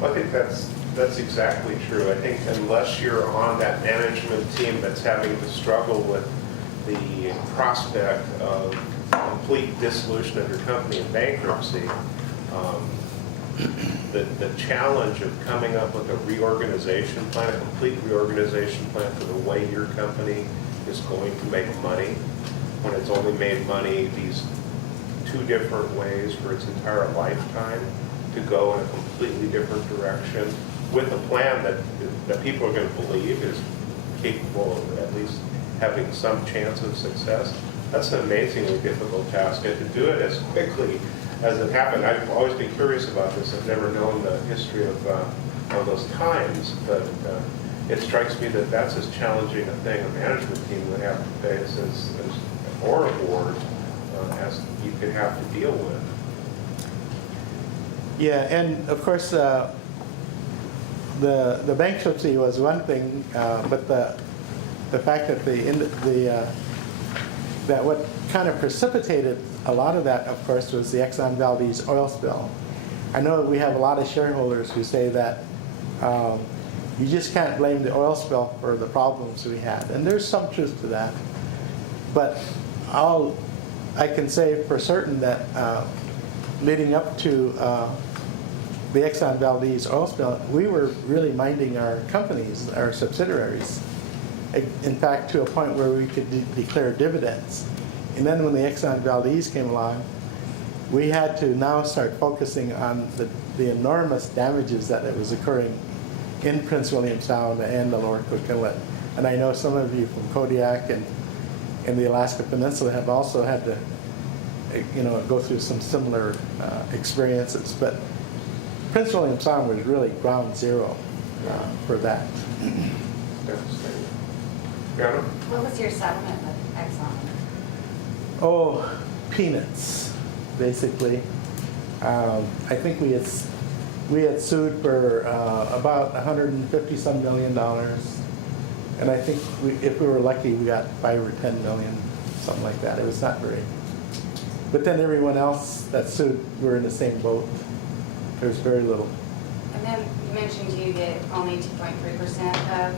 Well, I think that's exactly true. I think unless you're on that management team that's having to struggle with the prospect of complete dissolution of your company and bankruptcy, the challenge of coming up with a reorganization plan, a complete reorganization plan for the way your company is going to make money, when it's only made money these 2 different ways for its entire lifetime, to go in a completely different direction with a plan that people are going to believe is capable of at least having some chance of success. That's an amazingly difficult task, and to do it as quickly as it happened. I've always been curious about this. I've never known the history of those times, but it strikes me that that's as challenging a thing a management team would have to face or a board as you could have to deal with. Yeah, and of course, the bankruptcy was one thing, but the fact that that what kind of precipitated a lot of that, of course, was the Exxon Valdez oil spill. I know we have a lot of shareholders who say that you just can't blame the oil spill for the problems we had, and there's some truth to that. But I can say for certain that leading up to the Exxon Valdez oil spill, we were really minding our companies, our subsidiaries. In fact, to a point where we could declare dividends. And then when the Exxon Valdez came along, we had to now start focusing on the enormous damages that was occurring in Prince William Sound and the Lower Cook Inlet. And I know some of you from Kodiak and the Alaska Peninsula have also had to go through some similar experiences. But Prince William Sound was really ground zero for that. What was your settlement with Exxon? Oh, peanuts, basically. I think we had sued for about $150-some million, and I think if we were lucky, we got 5 or 10 million, something like that. It was not very. But then everyone else that sued were in the same boat. There was very little. And then you mentioned you get only 2.3% of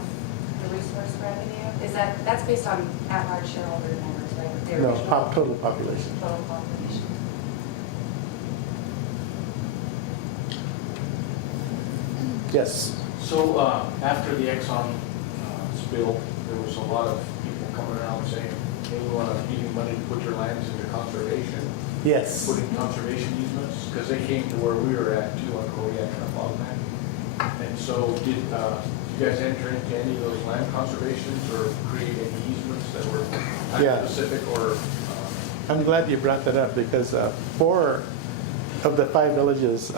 the resource revenue. That's based on at-large shareholder numbers, right? The No, original total population. Total population. Yes. So after the Exxon spill, there was a lot of people coming around saying, hey, we want to give you money to put your lands into conservation. Yes. Putting conservation easements, because they came to where we were at too on Kodiak and Bogman. And so did you guys enter into any of those land conservations or create any easements that were specific or? I'm glad you brought that up because 4 of the 5 villages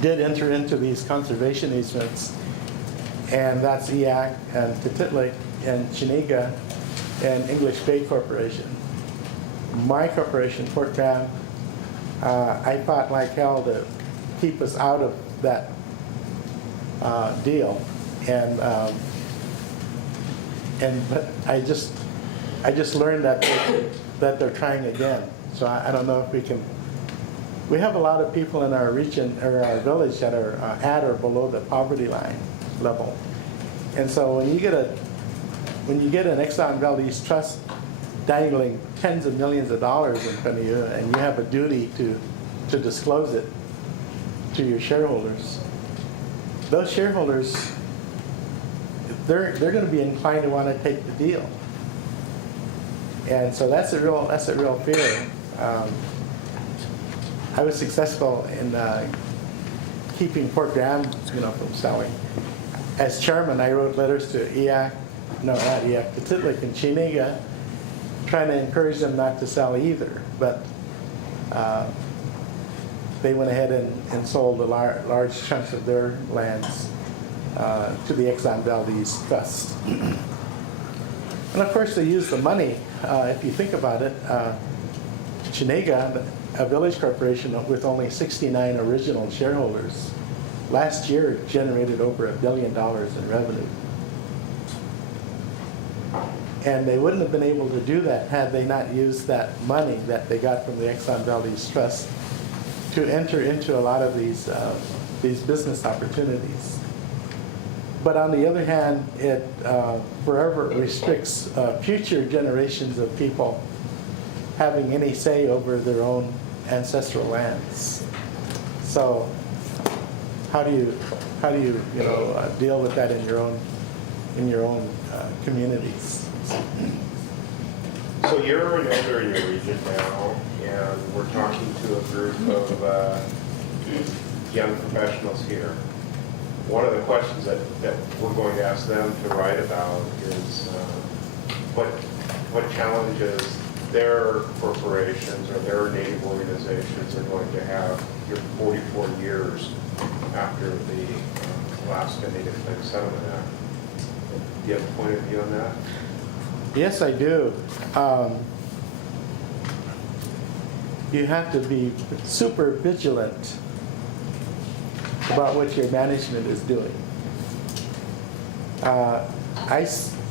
did enter into these conservation easements. and that's EAC and Petitlic and Chiniga and English Bay Corporation. My corporation, Fort Graham, I fought like hell to keep us out of that deal, but I just learned that they're trying again. So I don't know if we can. We have a lot of people in our region or our village that are at or below the poverty line level, and so when you get an Exxon Valdez trust dangling tens of millions of dollars in front of you, and you have a duty to disclose it to your shareholders, those shareholders, they're going to be inclined to want to take the deal, and so that's a real fear. I was successful in keeping Fort Graham, from selling. As chairman, I wrote letters to Petitlic and Chiniga, trying to encourage them not to sell either. But they went ahead and sold a large chunks of their lands to the Exxon Valdez Trust. And of course, they used the money. If you think about it, Chiniga, a village corporation with only 69 original shareholders, last year generated over $1 billion in revenue. And they wouldn't have been able to do that had they not used that money that they got from the Exxon Valdez Trust to enter into a lot of these business opportunities. But on the other hand, it forever restricts future generations of people having any say over their own ancestral lands. So how do you deal with that in your own communities? So you're an elder in your region now, and we're talking to a group of young professionals here. One of the questions that we're going to ask them to write about is what challenges their corporations or their native organizations are going to have here 44 years after the Alaska Native Claims Settlement Act. Do you have a point of view on that? Yes, I do. You have to be super vigilant about what your management is doing. I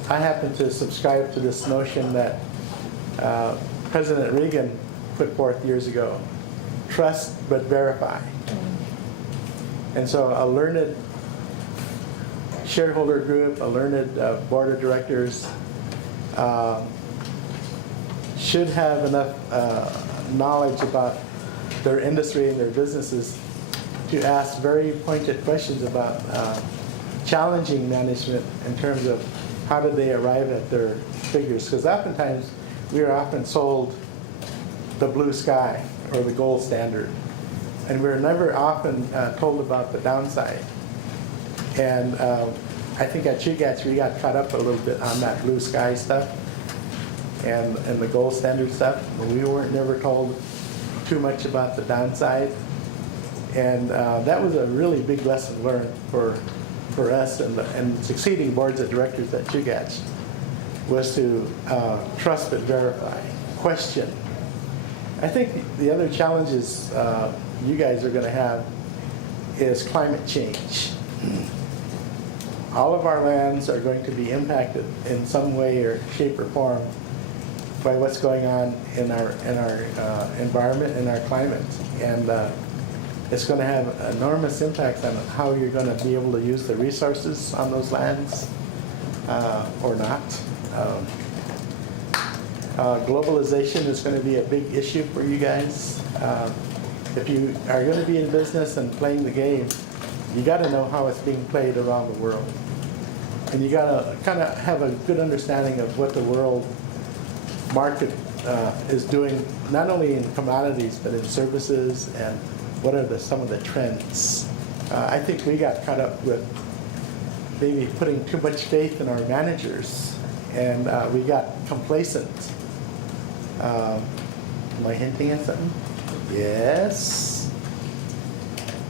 happen to subscribe to this notion that President Reagan put forth years ago: trust but verify. And so a learned shareholder group, a learned board of directors should have enough knowledge about their industry and their businesses to ask very pointed questions about challenging management in terms of how did they arrive at their figures. Because oftentimes we are often sold the blue sky or the gold standard, and we're never often told about the downside. And I think at Chugach we got caught up a little bit on that blue sky stuff and the gold standard stuff. We weren't never told too much about the downside. And that was a really big lesson learned for us and succeeding boards of directors at Chugach, was to trust but verify, question. I think the other challenges you guys are going to have is climate change. All of our lands are going to be impacted in some way or shape or form by what's going on in our environment and our climate, and it's going to have enormous impacts on how you're going to be able to use the resources on those lands or not. Globalization is going to be a big issue for you guys. If you are going to be in business and playing the game, you got to know how it's being played around the world. And you got to kind of have a good understanding of what the world market is doing, not only in commodities, but in services, and what are some of the trends. I think we got caught up with maybe putting too much faith in our managers, and we got complacent. Am I hinting at something? Yes.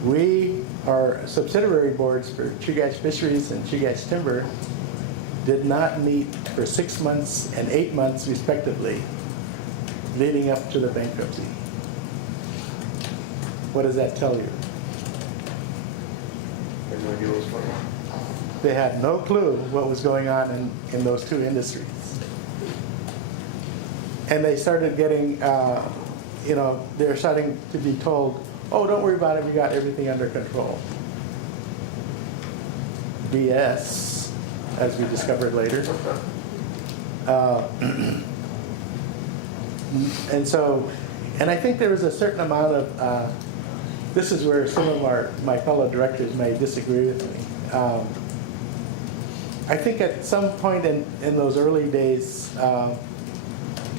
We our subsidiary boards for Chugach Fisheries and Chugach Timber did not meet for 6 months and 8 months respectively, leading up to the bankruptcy. What does that tell you? And no deal was going on. They had no clue what was going on in those two industries. And they started getting, they're starting to be told, oh, don't worry about it, we got everything under control. BS, as we discovered later. And I think there was a certain amount of, this is where some of my fellow directors may disagree with me. I think at some point in those early days,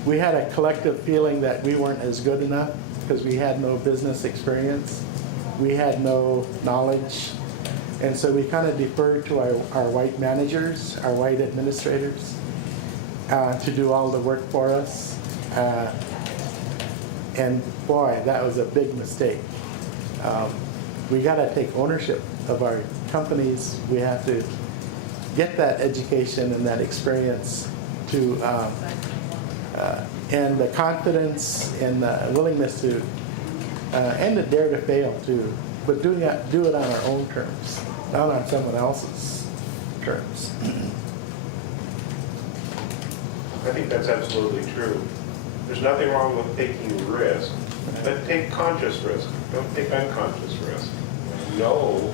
we had a collective feeling that we weren't as good enough because we had no business experience. We had no knowledge. And so we kind of deferred to our white managers, our white administrators, to do all the work for us. And boy, that was a big mistake. We got to take ownership of our companies. We have to get that education and that experience to, and the confidence and the willingness to, and the dare to fail too, but do it on our own terms, not on someone else's terms. I think that's absolutely true. There's nothing wrong with taking risk, but take conscious risk. Don't take unconscious risk. Know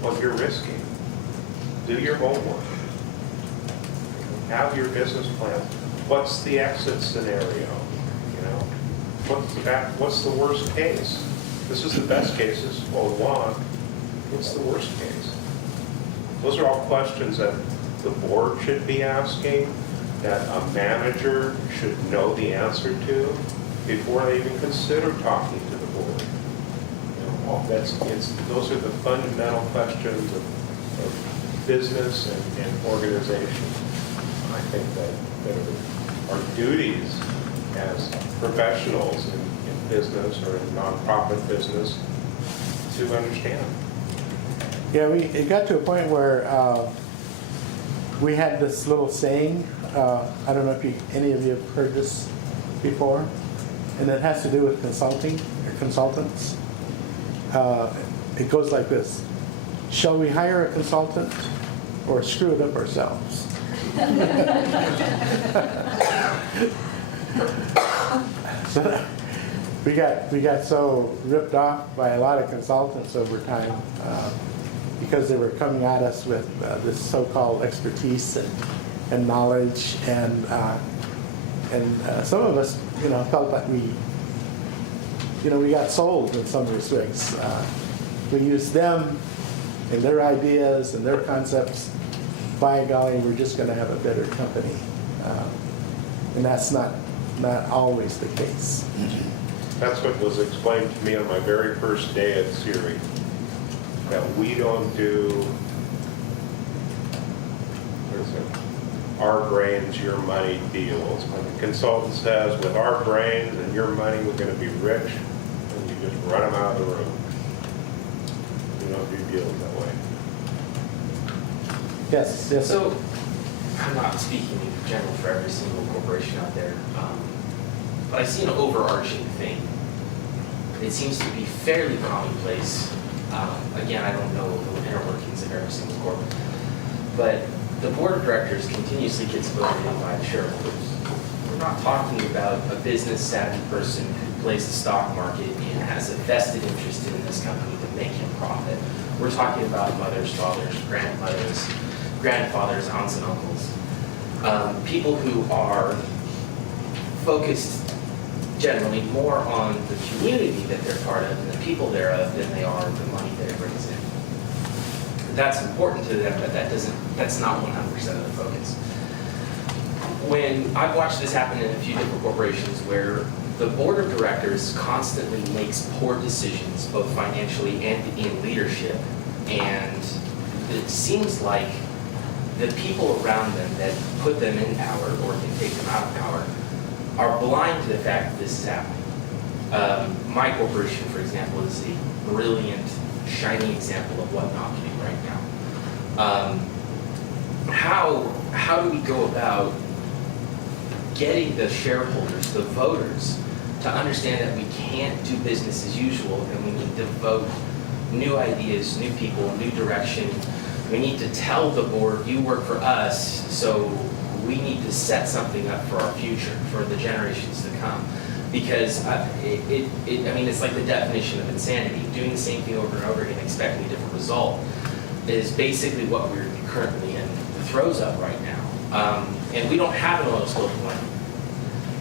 what you're risking. Do your homework. Have your business plan. What's the exit scenario? You know, what's the worst case? This is the best case. This is what we want. What's the worst case? Those are all questions that the board should be asking, that a manager should know the answer to before they even consider talking to the board. You know, those are the fundamental questions of business and organization. I think that our duties as professionals in business or in nonprofit business to understand. Yeah, it got to a point where we had this little saying. I don't know if any of you have heard this before, and it has to do with consulting or consultants. It goes like this: shall we hire a consultant or screw it up ourselves? So we got so ripped off by a lot of consultants over time because they were coming at us with this so-called expertise and knowledge, and some of us, felt like we got sold in some respects. We used them and their ideas and their concepts. By golly, we're just going to have a better company, and that's not always the case. That's what was explained to me on my very first day at Siri, that we don't do, our brains, your money deals. When the consultant says, with our brains and your money, we're going to be rich, and you just run them out of the room. We don't do deals that way. Yes. So, I'm not speaking in general for every single corporation out there, but I see an overarching thing. It seems to be fairly commonplace. Again, I don't know the inner workings of every single corporate, but the board of directors continuously gets voted in by the shareholders. We're not talking about a business savvy person who plays the stock market and has a vested interest in this company to make him profit. We're talking about mothers, fathers, grandmothers, grandfathers, aunts and uncles. People who are focused generally more on the community that they're part of and the people thereof than they are the money that it brings in. That's important to them, but that's not 100% of the focus. When I've watched this happen in a few different corporations where the board of directors constantly makes poor decisions, both financially and in leadership, and it seems like the people around them that put them in power or can take them out of power are blind to the fact that this is happening. My corporation, for example, is a brilliant shining example of what not to do right now. How do we go about getting the shareholders, the voters, to understand that we can't do business as usual and we need to vote new ideas, new people, new direction. We need to tell the board, you work for us, so we need to set something up for our future, for the generations to come. Because I mean, it's like the definition of insanity. Doing the same thing over and over again, expecting a different result, is basically what we're currently in the throes of right now. And we don't have an oil spill plan.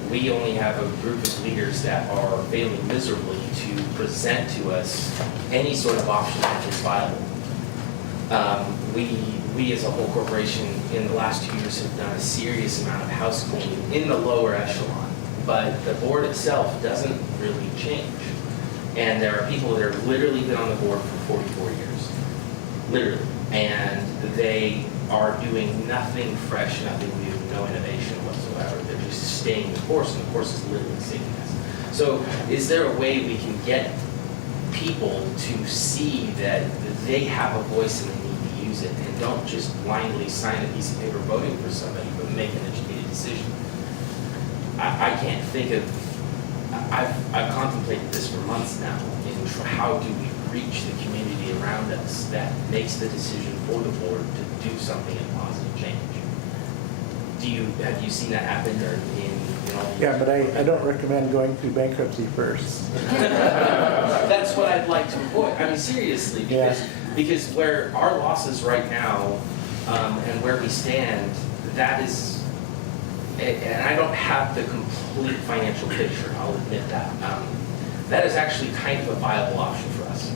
We only have a group of leaders that are failing miserably to present to us any sort of option that is viable. We as a whole corporation in the last 2 years have done a serious amount of house cleaning in the lower echelon, but the board itself doesn't really change. And there are people that have literally been on the board for 44 years, literally, and they are doing nothing fresh, nothing new, no innovation whatsoever. They're just staying the course, and the course is literally sinking us. So is there a way we can get people to see that they have a voice and they need to use it, and don't just blindly sign a piece of paper voting for somebody, but make an educated decision? I can't think of, I've contemplated this for months now, in how do we reach the community around us that makes the decision for the board to do something in positive change. Have you seen that happen, or in all the Yeah, but I don't recommend going through bankruptcy first. That's what I'd like to avoid. I mean, seriously, because where our losses right now, and where we stand, that is, and I don't have the complete financial picture, I'll admit that. That is actually kind of a viable option for us.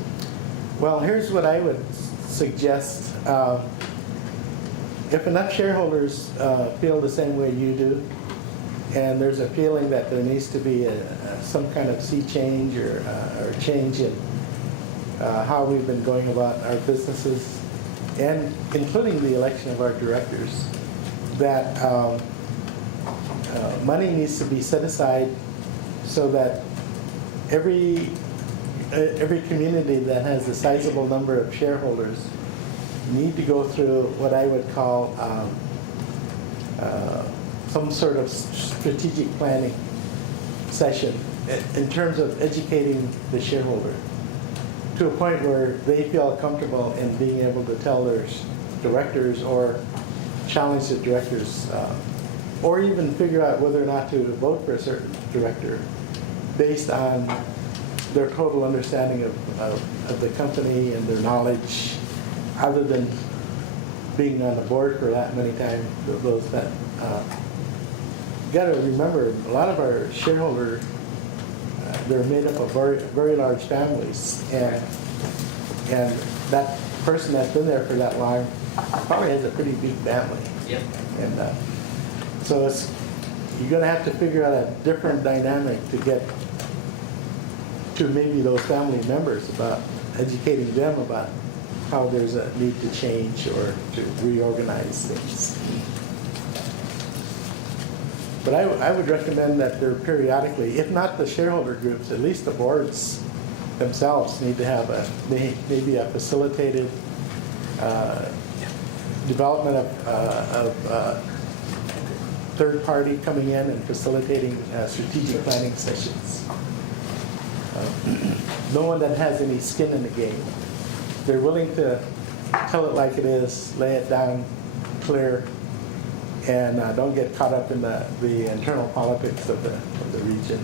Well, here's what I would suggest. If enough shareholders feel the same way you do, and there's a feeling that there needs to be some kind of sea change or change in how we've been going about our businesses, and including the election of our directors, that money needs to be set aside so that every community that has a sizable number of shareholders need to go through what I would call some sort of strategic planning session in terms of educating the shareholder to a point where they feel comfortable in being able to tell their directors or challenge the directors or even figure out whether or not to vote for a certain director based on their total understanding of the company and their knowledge, other than being on the board for that many times. Those that you got to remember, a lot of our shareholders, they're made up of very, very large families, and that person that's been there for that long probably has a pretty big family. Yep. And so you're going to have to figure out a different dynamic to get to maybe those family members about educating them about how there's a need to change or to reorganize things. But I would recommend that there periodically, if not the shareholder groups, at least the boards themselves need to have maybe a facilitated development of third party coming in and facilitating strategic planning sessions. No one that has any skin in the game. They're willing to tell it like it is, lay it down clear, and don't get caught up in the internal politics of the region.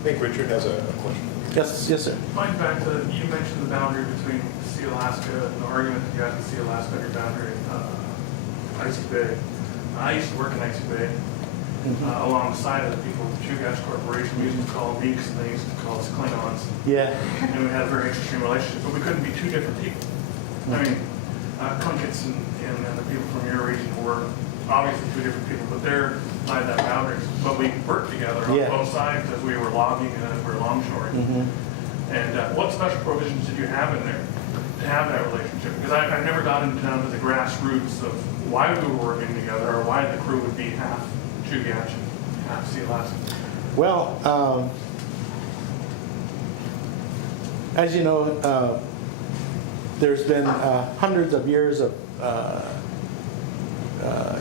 I think Richard has a question. Yes, sir. Going back to, you mentioned the boundary between Sea Alaska and the argument that you had in Sea Alaska and your boundary in Icy Bay. I used to work in Icy Bay alongside of the people with the Chugach Corporation. We used to call them Meeks, and they used to call us Klingons. Yeah. And we had a very interesting relationship, but we couldn't be two different people. I mean, Klunkets and the people from your region were obviously two different people, but they're by that boundaries. But we worked together on both sides as we were logging and as we were longshoring. And what special provisions did you have in there to have that relationship? Because I've never gotten down to the grassroots of why we were working together or why the crew would be half Chugach and half Sea Alaska. Well, as you know, there's been hundreds of years of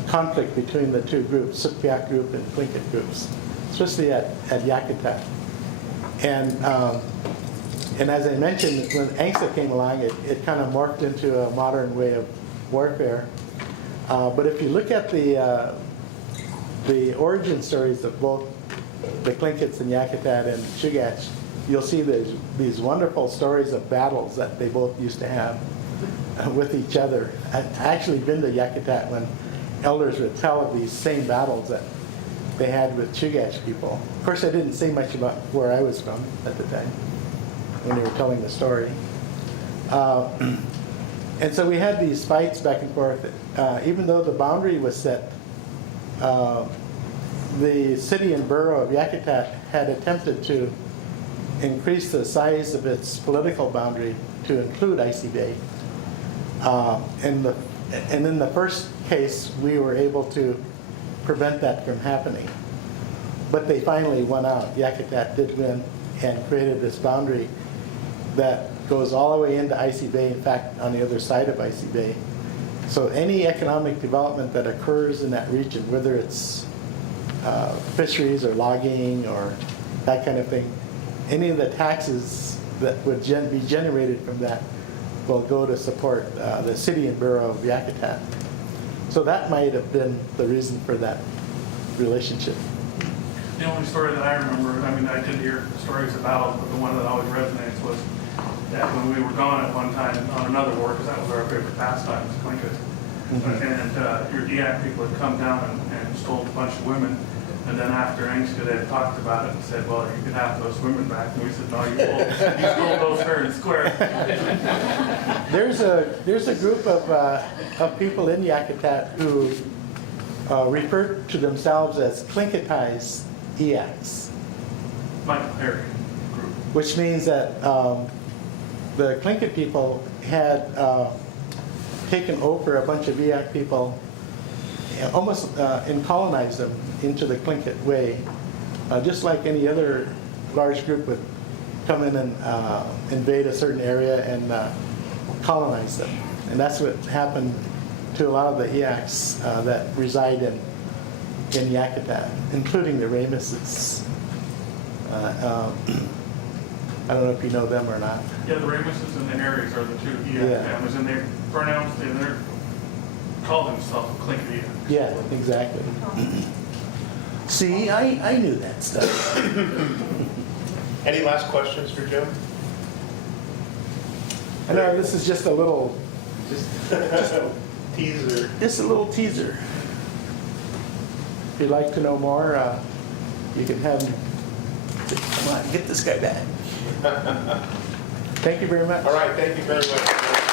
conflict between the two groups, Sippiat group and Tlingit groups, especially at Yakutat. And as I mentioned, when ANCSA came along, it kind of morphed into a modern way of warfare. But if you look at the origin stories of both the Tlingits and Yakutat and Chugach, you'll see these wonderful stories of battles that they both used to have with each other. I've actually been to Yakutat when elders would tell of these same battles that they had with Chugach people. Of course, I didn't say much about where I was from at the time when they were telling the story. And so we had these fights back and forth. Even though the boundary was set, the city and borough of Yakutat had attempted to increase the size of its political boundary to include Icy Bay. And in the first case, we were able to prevent that from happening. But they finally won out. Yakutat did win and created this boundary that goes all the way into Icy Bay, in fact, on the other side of Icy Bay. So any economic development that occurs in that region, whether it's fisheries or logging or that kind of thing, any of the taxes that would be generated from that will go to support the city and borough of Yakutat. So that might have been the reason for that relationship. The only story that I remember, I mean, I did hear stories about, but the one that always resonates was that when we were gone at one time on another war, because that was our favorite pastime, was Tlingit. And your DAC people had come down and stole a bunch of women. And then after Angsta, they had talked about it and said, well, you can have those women back. And we said, no, you stole those fair and square. There's a group of people in Yakutat who refer to themselves as Tlingitized Eaks, Michael Perry group. which means that the Tlingit people had taken over a bunch of Eyak people, almost and colonized them into the Tlingit way, just like any other large group would come in and invade a certain area and colonize them. And that's what happened to a lot of the Eyaks that reside in Yakutat, including the Ramuses. I don't know if you know them or not. Yeah, the Ramuses and the Harrys are the two Yeah. families, and they pronounced and they call themselves Tlingit. Yeah, exactly. See, I knew that stuff. Any last questions for Jim? I know this is just a little, Teaser. just a little teaser. If you'd like to know more, you can have me. Come on, get this guy back. Thank you very much. All right, thank you very much.